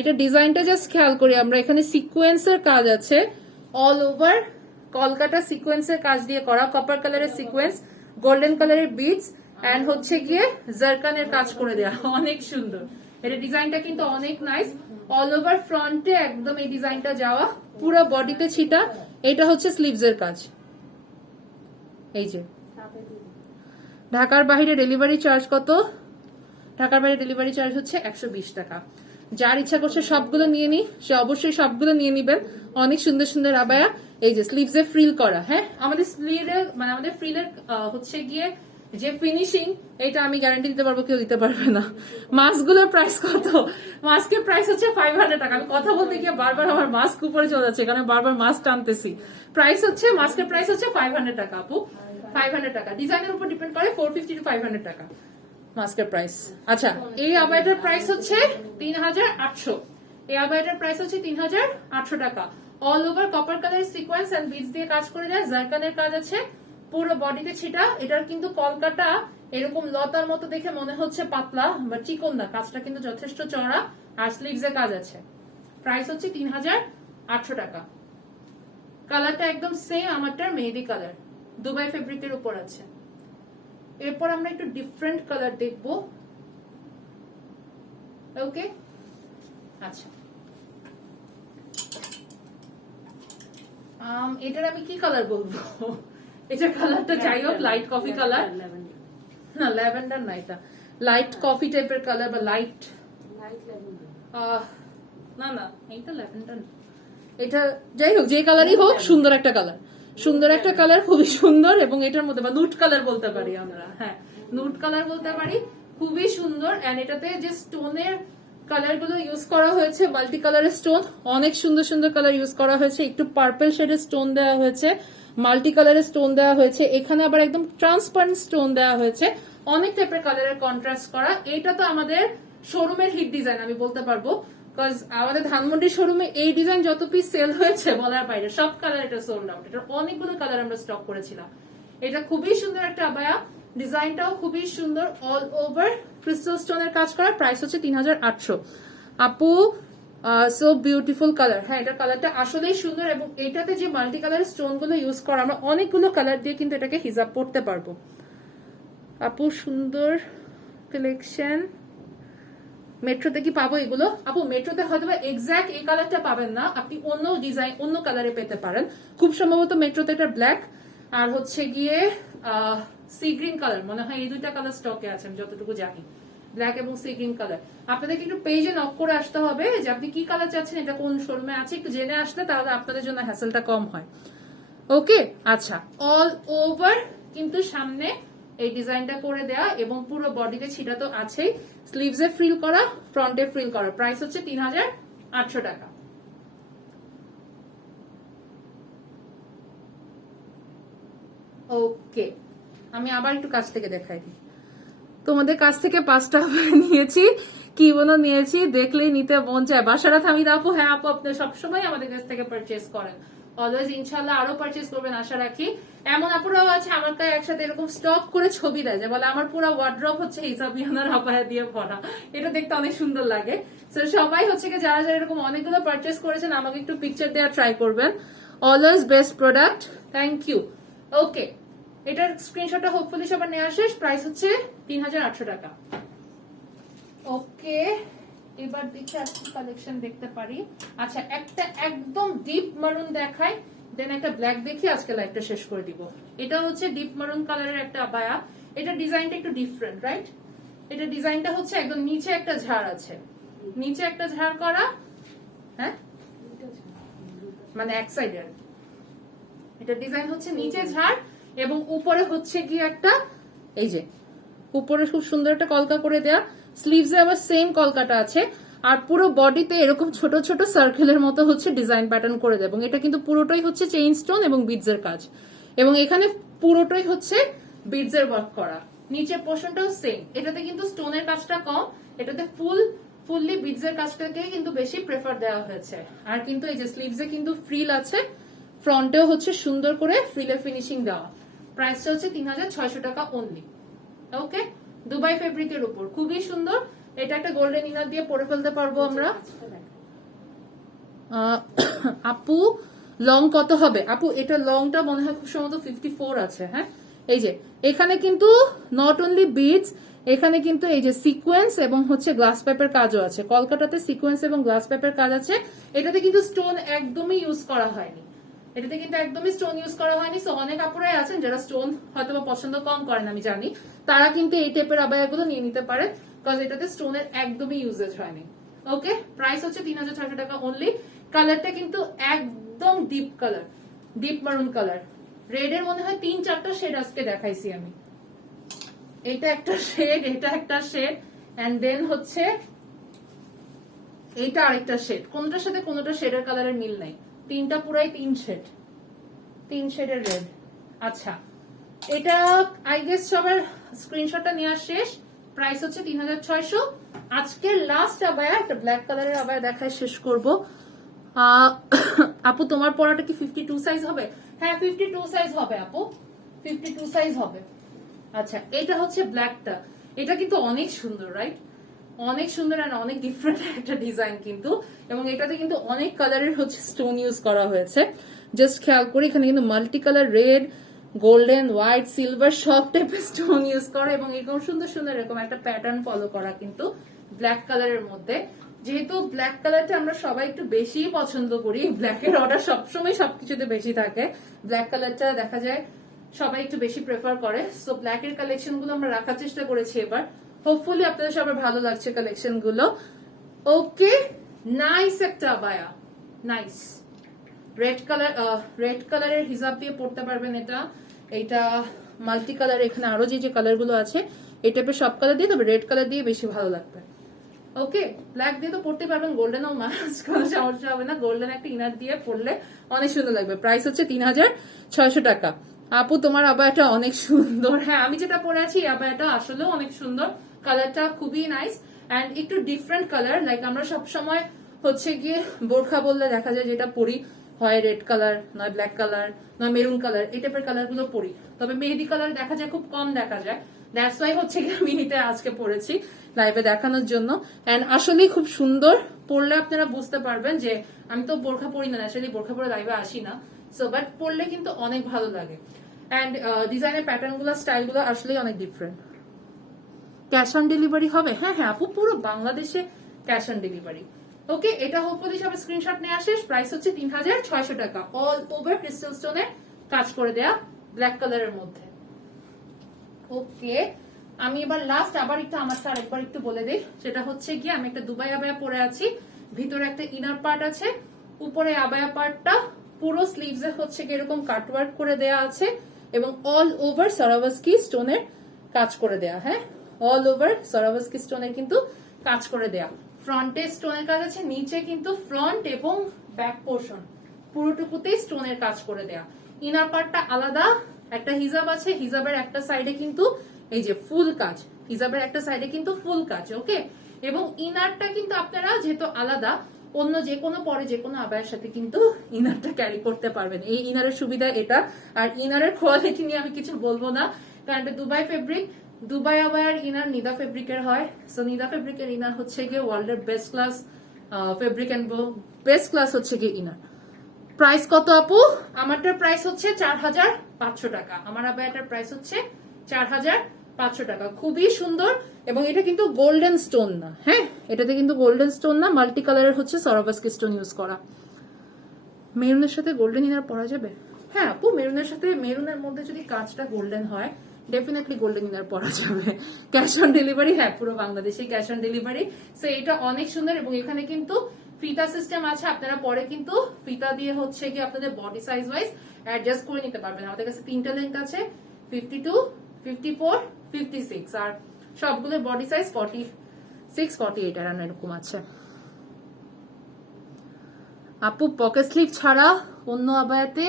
এটা ডিজাইনটা জাস্ট খেয়াল করি আমরা, এখানে সিকোয়েন্সের কাজ আছে, অল ওভার কলকাতা সিকোয়েন্সের কাজ দিয়ে করা, কপার কালারের সিকোয়েন্স, গোল্ডেন কালারের বিডস এন্ড হচ্ছে গিয়ে জারকানের কাজ করে দেয়া, অনেক সুন্দর। এটা ডিজাইনটা কিন্তু অনেক নাইস, অল ওভার ফ্রন্টে একদম এই ডিজাইনটা যাওয়া, পুরো বডিতে ছিটা। এটা হচ্ছে স্লিভসের কাজ। এই যে ঢাকার বাইরে ডেলিভারি চার্জ কত? ঢাকার বাইরে ডেলিভারি চার্জ হচ্ছে 120 টাকা। যার ইচ্ছা করছে সবগুলো নিয়ে নি, সে অবশ্যই সবগুলো নিয়ে নিবেন। অনেক সুন্দর সুন্দর আবায়া, এই যে স্লিভসে ফ্রিল করা। হ্যাঁ আমাদের স্লিভের মানে আমাদের ফ্রিলের হচ্ছে গিয়ে যে ফিনিশিং, এটা আমি গ্যারান্টি দিতে পারবো, কেউ দিতে পারবে না। মাস্কগুলোর প্রাইস কত? মাস্কের প্রাইস হচ্ছে 500 টাকা। আমি কথা বলতে গিয়ে বারবার আমার মাস্ক উপরে চলে যাচ্ছে, কারণ বারবার মাস্ক টানতেছি। প্রাইস হচ্ছে মাস্কের প্রাইস হচ্ছে 500 টাকা আপু, 500 টাকা। ডিজাইনের উপর ডিপেন্ড করে 450 টু 500 টাকা মাস্কের প্রাইস। আচ্ছা এই আবায়াটার প্রাইস হচ্ছে 3800। এই আবায়াটার প্রাইস হচ্ছে 3800 টাকা। All over copper colour sequence and beads দিয়ে কাজ করে দেয়, জারকানের কাজ আছে, পুরো বডিতে ছিটা। এটার কিন্তু কলকাটা এরকম লতার মতো দেখে মনে হচ্ছে পাতলা, বাট চিকন না, কাজটা কিন্তু যথেষ্ট চড়া, আর স্লিভসে কাজ আছে। প্রাইস হচ্ছে 3800 টাকা। কালারটা একদম সেম আমারটার, মেহেদি কালার, দুবাই ফেব্রিকের উপর আছে। এরপর আমরা একটু ডিফারেন্ট কালার দেখবো। ওকে, আচ্ছা এটার আমি কি কালার বলবো? এটা কালারটা যাই হোক লাইট কফি কালার, না ল্যাভেন্ডার না, এটা লাইট কফি টাইপের কালার বা লাইট লাইট ল্যাভেন্ডার। না না এইটা ল্যাভেন্ডার, এটা যাই হোক যে কালারই হোক সুন্দর একটা কালার, সুন্দর একটা কালার, খুবই সুন্দর। এবং এটার মধ্যে বা নুট কালার বলতে পারি আমরা, হ্যাঁ নুট কালার বলতে পারি, খুবই সুন্দর। এন্ড এটাতে যে স্টোনের কালার গুলো ইউজ করা হয়েছে, মাল্টি কালারের স্টোন, অনেক সুন্দর সুন্দর কালার ইউজ করা হয়েছে। একটু পার্পল শেডের স্টোন দেওয়া হয়েছে, মাল্টি কালারের স্টোন দেওয়া হয়েছে, এখানে আবার একদম ট্রান্সপারেন্ট স্টোন দেওয়া হয়েছে, অনেক টাইপের কালারের কন্ট্রাস্ট করা। এটা তো আমাদের শোরুমের হিট ডিজাইন আমি বলতে পারবো, বিকজ আমাদের ধানমন্ডি শোরুমে এই ডিজাইন যত পিস সেল হয়েছে বলার বাইরে, সব কালার এটা সোল্ড আউট। এটা অনেকগুলো কালার আমরা স্টক করেছিলাম। এটা খুবই সুন্দর একটা আবায়া, ডিজাইনটাও খুবই সুন্দর, অল ওভার ক্রিস্টাল স্টোনের কাজ করা। প্রাইস হচ্ছে 3800। আপু সো বিউটিফুল কালার, হ্যাঁ এটা কালারটা আসলেই সুন্দর। এবং এটাতে যে মাল্টি কালারের স্টোন গুলো ইউজ করা, আমরা অনেকগুলো কালার দিয়ে কিন্তু এটাকে হিজাব পড়তে পারবো। আপু সুন্দর কালেকশন, মেট্রোতে কি পাবো এগুলো? আপু মেট্রোতে হয়তো বা এক্সাক্ট এই কালারটা পাবেন না, আপনি অন্য ডিজাইন অন্য কালারে পেতে পারেন। খুব সম্ভবত মেট্রোতে এটা ব্ল্যাক আর হচ্ছে গিয়ে সি গ্রিন কালার, মনে হয় এই দুইটা কালার স্টকে আছে আমি যতটুকু জানি, ব্ল্যাক এবং সি গ্রিন কালার। আপনাদেরকে একটু পেজে নক করে আসতে হবে যে আপনি কি কালার চাচ্ছেন, এটা কোন শোরুমে আছে, একটু জেনে আসলে তাহলে আপনাদের জন্য হ্যাসেলটা কম হয়। ওকে আচ্ছা, অল ওভার কিন্তু সামনে এই ডিজাইনটা করে দেয়া এবং পুরো বডিতে ছিটা তো আছেই, স্লিভসে ফ্রিল করা, ফ্রন্টে ফ্রিল করা। প্রাইস হচ্ছে 3800 টাকা। ওকে আমি আবার একটু কাছ থেকে দেখাই দিই তোমাদের কাছ থেকে। 5টা নিয়েছি, কি বলো নিয়েছি, দেখলেই নিতে মন চায়। বাসারাত হামিদ আপু, হ্যাঁ আপু আপনি সবসময় আমাদের কাছ থেকে পারচেস করেন, অলওয়েজ ইনশাল্লাহ আরো পারচেস করবেন আশা রাখি। এমন আপুরাও আছে আমার কাছে একসাথে এরকম স্টক করে ছবি দেয় যে বলে আমার পুরো ওয়ার্ড্রপ হচ্ছে হিসাবিয়ানার আপায়া দিয়ে ভরা, এটা দেখতে অনেক সুন্দর লাগে। তো সবাই হচ্ছে কি যারা যারা এরকম অনেকগুলো পারচেস করেছেন আমাকে একটু পিকচার দেওয়া ট্রাই করবেন। Always best product, thank you. Okay এটার স্ক্রিনশটটা হোপফুলি সবার নেওয়া শেষ। প্রাইস হচ্ছে 3800 টাকা। ওকে এবার দেখি আর কি কালেকশন দেখতে পারি। আচ্ছা একটা একদম ডিপ মারুন দেখাই, দেন একটা ব্ল্যাক দেখি, আজকে লাইভটা শেষ করে দিব। এটা হচ্ছে ডিপ মারুন কালারের একটা আবায়া, এটা ডিজাইনটা একটু ডিফারেন্ট রাইট। এটা ডিজাইনটা হচ্ছে একদম নিচে একটা ঝাড় আছে, নিচে একটা ঝাড় করা, হ্যাঁ মানে এক সাইডে আর কি। এটা ডিজাইন হচ্ছে নিচে ঝাড় এবং উপরে হচ্ছে কি একটা এই যে উপরে খুব সুন্দর একটা কলকা করে দেয়া, স্লিভসে আবার সেম কলকাটা আছে। আর পুরো বডিতে এরকম ছোট ছোট সার্কেলের মতো হচ্ছে ডিজাইন প্যাটার্ন করে দেয়। এবং এটা কিন্তু পুরোটাই হচ্ছে চেইন স্টোন এবং বিডস এর কাজ, এবং এখানে পুরোটাই হচ্ছে বিডস এর ওয়ার্ক করা। নিচের পোর্শনটাও সেম, এটাতে কিন্তু স্টোনের কাজটা কম, এটাতে ফুললি বিডস এর কাজটাকে কিন্তু বেশি প্রেফার দেওয়া হয়েছে। আর কিন্তু এই যে স্লিভসে কিন্তু ফ্রিল আছে, ফ্রন্টেও হচ্ছে সুন্দর করে ফ্রিলে ফিনিশিং দেওয়া। প্রাইসটা হচ্ছে 3600 টাকা অনলি। ওকে দুবাই ফেব্রিকের উপর খুবই সুন্দর। এটা একটা গোল্ডেন ইনার দিয়ে পরে ফেলতে পারবো আমরা। আপু লং কত হবে? আপু এটা লংটা মনে হয় খুব সম্ভবত 54 আছে। হ্যাঁ এই যে এখানে কিন্তু নট অনলি বিডস, এখানে কিন্তু এই যে সিকোয়েন্স এবং হচ্ছে গ্লাস পেপার কাজও আছে। কলকাতাতে সিকোয়েন্স এবং গ্লাস পেপার কাজ আছে। এটাতে কিন্তু স্টোন একদমই ইউজ করা হয়নি, এটাতে কিন্তু একদমই স্টোন ইউজ করা হয়নি। সো অনেক আপুরাই আছেন যারা স্টোন হয়তো বা পছন্দ কম করেন আমি জানি, তারা কিন্তু এই টাইপের আবায়াগুলো নিয়ে নিতে পারেন, বিকজ এটাতে স্টোনের একদমই ইউজেজ হয়নি। ওকে প্রাইস হচ্ছে 3600 টাকা অনলি। কালারটা কিন্তু একদম ডিপ কালার, ডিপ মারুন কালার। রেড এর মনে হয় 3-4টা শেড আজকে দেখাইছি আমি। এটা একটা শেড, এটা একটা শেড, এন্ড দেন হচ্ছে এইটা আরেকটা শেড। কোনটার সাথে কোনটা শেডের কালারের মিল নাই, তিনটা পুরাই 3 শেড, 3 শেডের রেড। আচ্ছা এটা আই গেস সবার স্ক্রিনশটটা নেওয়া শেষ। প্রাইস হচ্ছে 3600। আজকের লাস্ট আবায়া একটা ব্ল্যাক কালারের আবায়া দেখায় শেষ করব। আপু তোমার পরাটা কি 52 সাইজ হবে? হ্যাঁ 52 সাইজ হবে আপু, 52 সাইজ হবে। আচ্ছা এটা হচ্ছে ব্ল্যাকটা, এটা কিন্তু অনেক সুন্দর রাইট, অনেক সুন্দর আর অনেক ডিফারেন্ট একটা ডিজাইন কিন্তু। এবং এটাতে কিন্তু অনেক কালারের হচ্ছে স্টোন ইউজ করা হয়েছে। জাস্ট খেয়াল করি এখানে কিন্তু multi colour, red, golden, white, silver সব টাইপের স্টোন ইউজ করা এবং এরকম সুন্দর সুন্দর এরকম একটা প্যাটার্ন ফলো করা কিন্তু ব্ল্যাক কালারের মধ্যে। যেহেতু ব্ল্যাক কালারটা আমরা সবাই একটু বেশি পছন্দ করি, ব্ল্যাকের অর্ডার সবসময় সবকিছুতে বেশি থাকে, ব্ল্যাক কালারটা দেখা যায় সবাই একটু বেশি প্রেফার করে। সো ব্ল্যাকের কালেকশন গুলো আমরা রাখার চেষ্টা করেছি এবার। হোপফুলি আপনাদের সবার ভালো লাগছে কালেকশন গুলো। ওকে, নাইস একটা আবায়া, নাইস রেড কালারের হিজাব দিয়ে পড়তে পারবেন। এটা মাল্টি কালার, এখানে আরো যে কালার গুলো আছে এই টাইপের সব কালার দিয়ে, তবে রেড কালার দিয়ে বেশি ভালো লাগবে। ওকে, ব্ল্যাক দিয়ে তো পড়তে পারবেন, গোল্ডেন ও মাস্ট, কোনো সমস্যা হবে না। গোল্ডেন একটা ইনার দিয়ে পড়লে অনেক সুন্দর লাগবে। প্রাইস হচ্ছে 3600 টাকা। আপু তোমার আবায়াটা অনেক সুন্দর। হ্যাঁ, আমি যেটা পরে আছি এই আবায়াটা আসলেও অনেক সুন্দর, কালারটা খুবই নাইস অ্যান্ড একটু ডিফারেন্ট কালার। লাইক আমরা সবসময় হচ্ছে গিয়ে বোরখা বললে দেখা যায় যেটা পরি হয় রেড কালার, নয় ব্ল্যাক কালার, নয় মেরুন কালার, এই টাইপের কালার গুলো পরি। তবে মেহেদি কালার দেখা যায়, খুব কম দেখা যায়। দ্যাটস ওয়াই হচ্ছে গিয়ে আমি এটা আজকে পরেছি লাইভে দেখানোর জন্য। এন্ড আসলেই খুব সুন্দর, পরলে আপনারা বুঝতে পারবেন যে আমি তো বোরখা পরি না, ন্যাচারালি বোরখা পরে লাইভে আসি না, সো বাট পরলে কিন্তু অনেক ভালো লাগে। এন্ড ডিজাইনের প্যাটার্ন গুলো, স্টাইল গুলো আসলেই অনেক ডিফারেন্ট। ক্যাশ অন ডেলিভারি হবে? হ্যাঁ হ্যাঁ আপু, পুরো বাংলাদেশে ক্যাশ অন ডেলিভারি। ওকে, এটা হোপফুলি সব স্ক্রিনশট নিয়ে আসে। প্রাইস হচ্ছে 3600 টাকা, অল ওভার ক্রিস্টাল স্টোনে কাজ করে দেয়া ব্ল্যাক কালারের মধ্যে। ওকে, আমি এবার লাস্ট আবার একটু আমারটা আরেকবার একটু বলে দিই। সেটা হচ্ছে গিয়ে আমি একটা দুবাই আবায়া পরে আছি, ভিতরে একটা ইনার পার্ট আছে, উপরে আবায়া পার্টটা পুরো স্লিভসে হচ্ছে গিয়ে এরকম কাটওয়ার্ক করে দেয়া আছে এবং অল ওভার সারাভাস্কি স্টোনের কাজ করে দেয়া। হ্যাঁ, অল ওভার সারাভাস্কি স্টোনের কিন্তু কাজ করে দেয়া। ফ্রন্টে স্টোনের কাজ আছে, নিচে কিন্তু ফ্রন্ট এবং ব্যাক পোর্শন পুরোটুকুতেই স্টোনের কাজ করে দেয়া। ইনার পার্টটা আলাদা, একটা হিজাব আছে, হিজাবের একটা সাইডে কিন্তু এই যে ফুল কাজ, হিজাবের একটা সাইডে কিন্তু ফুল কাজ। ওকে, এবং ইনারটা কিন্তু আপনারা যেহেতু আলাদা, অন্য যে কোনো পরে যে কোনো আবায়ের সাথে কিন্তু ইনারটা ক্যারি করতে পারবেন। এই ইনারের সুবিধা এটা। আর ইনারের কোয়ালিটি নিয়ে আমি কিছু বলবো না, কারণ এটা দুবাই ফেব্রিক। দুবাই আবায়ার ইনার নিদা ফেব্রিকের হয়, সো নিদা ফেব্রিকের ইনার হচ্ছে গিয়ে ওয়ার্ল্ডের best class fabric and best class হচ্ছে গিয়ে ইনার। প্রাইস কত আপু? আমারটার প্রাইস হচ্ছে 4500 টাকা। আমার আবায়াটার প্রাইস হচ্ছে 4500 টাকা। খুবই সুন্দর, এবং এটা কিন্তু গোল্ডেন স্টোন না। হ্যাঁ, এটাতে কিন্তু গোল্ডেন স্টোন না, মাল্টি কালারের হচ্ছে সরাভাস্কি স্টোন ইউজ করা। মেরুনের সাথে গোল্ডেন ইনার পরা যাবে? হ্যাঁ আপু, মেরুনের সাথে, মেরুনের মধ্যে যদি কাজটা গোল্ডেন হয় ডেফিনেটলি গোল্ডেন ইনার পরা যাবে। ক্যাশ অন ডেলিভারি, হ্যাঁ পুরো বাংলাদেশে ক্যাশ অন ডেলিভারি। সো এটা অনেক সুন্দর, এবং এখানে কিন্তু ফিতা সিস্টেম আছে। আপনারা পরে কিন্তু ফিতা দিয়ে হচ্ছে কি আপনাদের বডি সাইজ ওয়াইজ অ্যাডজাস্ট করে নিতে পারবেন। আমাদের কাছে 3টা লেন্থ আছে, 52, 54, 56, আর সবগুলো বডি সাইজ 46, 48 আর এরকম আছে। আপু পকেট স্লিভ ছাড়া অন্য আবায়াতে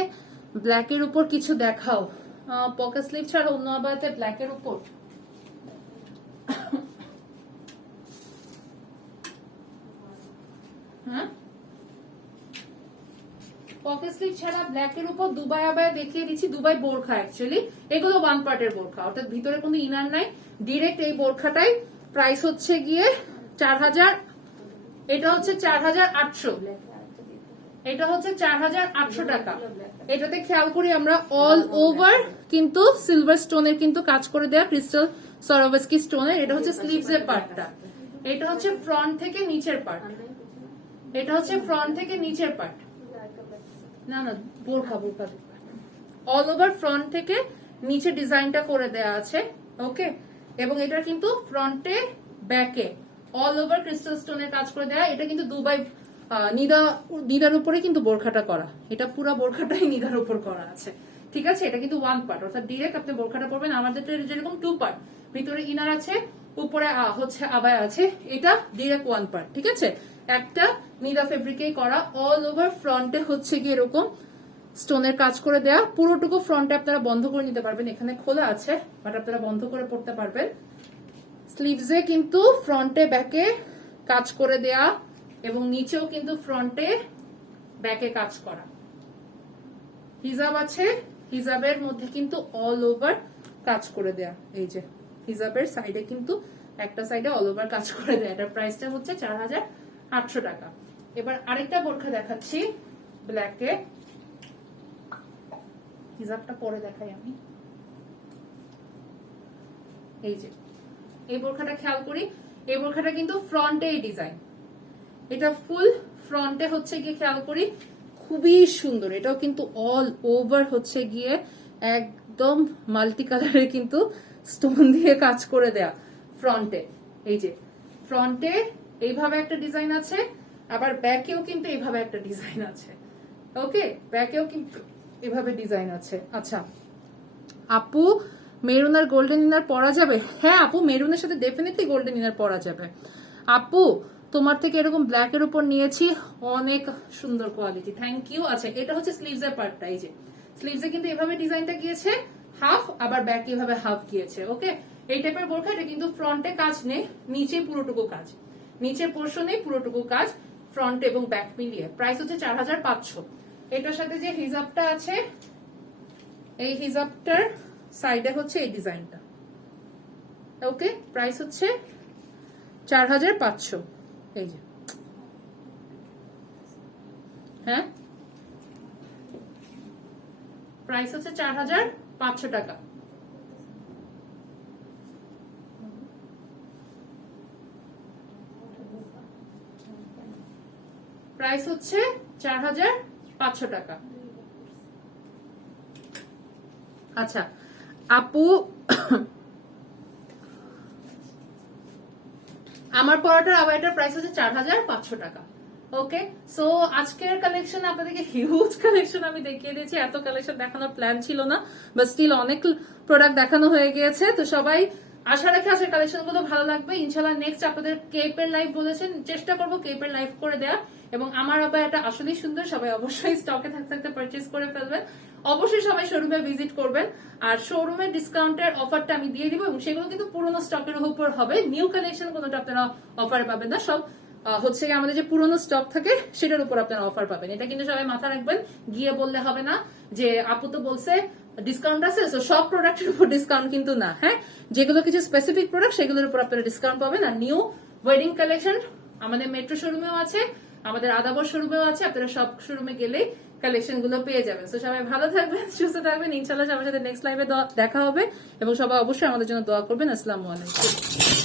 ব্ল্যাকের উপর কিছু দেখাও। পকেট স্লিভ ছাড়া অন্য আবায়াতে ব্ল্যাকের উপর হ্যাঁ, পকেট স্লিভ ছাড়া ব্ল্যাকের উপর দুবাই আবায়া দেখিয়ে দিচ্ছি। দুবাই বোরখা, অ্যাকচুয়ালি এগুলো ওয়ান পার্টের বোরখা, অর্থাৎ ভিতরে কোনো ইনার নাই, ডিরেক্ট এই বোরখাটাই। প্রাইস হচ্ছে গিয়ে 4000, এটা হচ্ছে 4800, এটা হচ্ছে 4800 টাকা। এটাতে খেয়াল করি আমরা অল ওভার কিন্তু সিলভার স্টোনের কিন্তু কাজ করে দেয়া, ক্রিস্টাল সরাভাস্কি স্টোনের। এটা হচ্ছে স্লিভস এর পার্টটা, এটা হচ্ছে ফ্রন্ট থেকে নিচের পার্ট, এটা হচ্ছে ফ্রন্ট থেকে নিচের পার্ট, না না বোরখা বোরখা, অল ওভার ফ্রন্ট থেকে নিচে ডিজাইনটা করে দেয়া আছে। ওকে, এবং এটা কিন্তু ফ্রন্টে ব্যাকে অল ওভার ক্রিস্টাল স্টোনের কাজ করে দেয়া। এটা কিন্তু দুবাই নিদার উপরে কিন্তু বোরখাটা করা, এটা পুরো বোরখাটাই নিদার উপর করা আছে। ঠিক আছে, এটা কিন্তু ওয়ান পার্ট, অর্থাৎ ডিরেক্ট আপনি বোরখাটা পরবেন। আমাদের যেরকম 2 পার্ট, ভিতরে ইনার আছে, উপরে হচ্ছে আবায়া আছে, এটা ডিরেক্ট ওয়ান পার্ট। ঠিক আছে, একটা নিদা ফেব্রিকেই করা, অল ওভার ফ্রন্টে হচ্ছে কি এরকম স্টোনের কাজ করে দেয়া। পুরোটুকু ফ্রন্টে আপনারা বন্ধ করে নিতে পারবেন, এখানে খোলা আছে বাট আপনারা বন্ধ করে পড়তে পারবেন। স্লিভসে কিন্তু ফ্রন্টে ব্যাকে কাজ করে দেয়া, এবং নিচেও কিন্তু ফ্রন্টে ব্যাকে কাজ করা। হিজাব আছে, হিজাবের মধ্যে কিন্তু অল ওভার কাজ করে দেয়া। এই যে হিজাবের সাইডে কিন্তু একটা সাইডে অল ওভার কাজ করে দেয়া। এটার প্রাইসটা হচ্ছে 4800 টাকা। এবার আরেকটা বোরখা দেখাচ্ছি ব্ল্যাকে, হিজাবটা পরে দেখাই আমি। এই যে এই বোরখাটা খেয়াল করি, এই বোরখাটা কিন্তু ফ্রন্টে এই ডিজাইন, এটা ফুল ফ্রন্টে হচ্ছে গিয়ে খেয়াল করি খুবই সুন্দর। এটাও কিন্তু অল ওভার হচ্ছে গিয়ে একদম মাল্টি কালারের কিন্তু স্টোন দিয়ে কাজ করে দেয়া। ফ্রন্টে, এই যে ফ্রন্টে এইভাবে একটা ডিজাইন আছে, আবার ব্যাকেও কিন্তু এইভাবে একটা ডিজাইন আছে। ওকে, ব্যাকেও কিন্তু এভাবে ডিজাইন আছে। আচ্ছা আপু, মেরুন আর গোল্ডেন ইনার পরা যাবে? হ্যাঁ আপু, মেরুনের সাথে ডেফিনেটলি গোল্ডেন ইনার পরা যাবে। আপু তোমার থেকে এরকম ব্ল্যাক এর উপর নিয়েছি, অনেক সুন্দর কোয়ালিটি, থ্যাংক ইউ। আচ্ছা এটা হচ্ছে স্লিভস এর পার্টটা, এই যে স্লিভসে কিন্তু এভাবে ডিজাইনটা গিয়েছে হাফ, আবার ব্যাক এভাবে হাফ গিয়েছে। ওকে, এই টাইপের বোরখা, এটা কিন্তু ফ্রন্টে কাজ নেই, নিচে পুরোটুকু কাজ, নিচের পোর্শনে পুরোটুকু কাজ, ফ্রন্ট এবং ব্যাক মিলিয়ে। প্রাইস হচ্ছে 4500। এটার সাথে যে হিজাবটা আছে, এই হিজাবটার সাইডে হচ্ছে এই ডিজাইনটা। ওকে, প্রাইস হচ্ছে 4500। এই যে, হ্যাঁ প্রাইস হচ্ছে 4500 টাকা। প্রাইস হচ্ছে 4500 টাকা। আচ্ছা আপু, আমার পরাটার আবার এটার প্রাইস হচ্ছে 4500 টাকা। ওকে, সো আজকের কালেকশন আপনাদেরকে হিউজ কালেকশন আমি দেখিয়ে দিয়েছি, এত কালেকশন দেখানোর প্ল্যান ছিল না, বাট স্টিল অনেক প্রোডাক্ট দেখানো হয়ে গিয়েছে। তো সবাই আশা রাখি আজকের কালেকশন গুলো ভালো লাগবে ইনশাল্লাহ। নেক্সট আপনাদের কেপের লাইভ বলেছেন, চেষ্টা করবো কেপের লাইভ করে দেয়া। এবং আমার আবার এটা আসলেই সুন্দর, সবাই অবশ্যই স্টকে থাকতে থাকতে পারচেজ করে ফেলবেন। অবশ্যই সবাই শোরুমে ভিজিট করবেন, আর শোরুমের ডিসকাউন্টের অফারটা আমি দিয়ে দিব, এবং সেগুলো কিন্তু পুরোনো স্টকের উপর হবে, নিউ কালেকশন কোনোটা আপনারা অফারে পাবেন না, সব হচ্ছে আমাদের যে পুরোনো স্টক থাকে সেটার উপর আপনারা অফার পাবেন। এটা কিন্তু সবাই মাথা রাখবেন, গিয়ে বললে হবে না যে আপু তো বলছে ডিসকাউন্ট আছে, সব প্রোডাক্টের উপর ডিসকাউন্ট কিন্তু না। হ্যাঁ, যেগুলো কিছু স্পেসিফিক প্রোডাক্ট সেগুলোর উপর আপনারা ডিসকাউন্ট পাবেন। আর নিউ ওয়েডিং কালেকশন আমাদের মেট্রো শোরুমেও আছে, আমাদের আদাবর শোরুমেও আছে, আপনারা সব শোরুমে গেলেই কালেকশন গুলো পেয়ে যাবেন। তো সবাই ভালো থাকবেন, সুস্থ থাকবেন, ইনশাল্লাহ সবার সাথে নেক্সট লাইভে দেখা হবে, এবং সবাই অবশ্যই আমাদের জন্য দোয়া করবেন। আসসালামু আলাইকুম।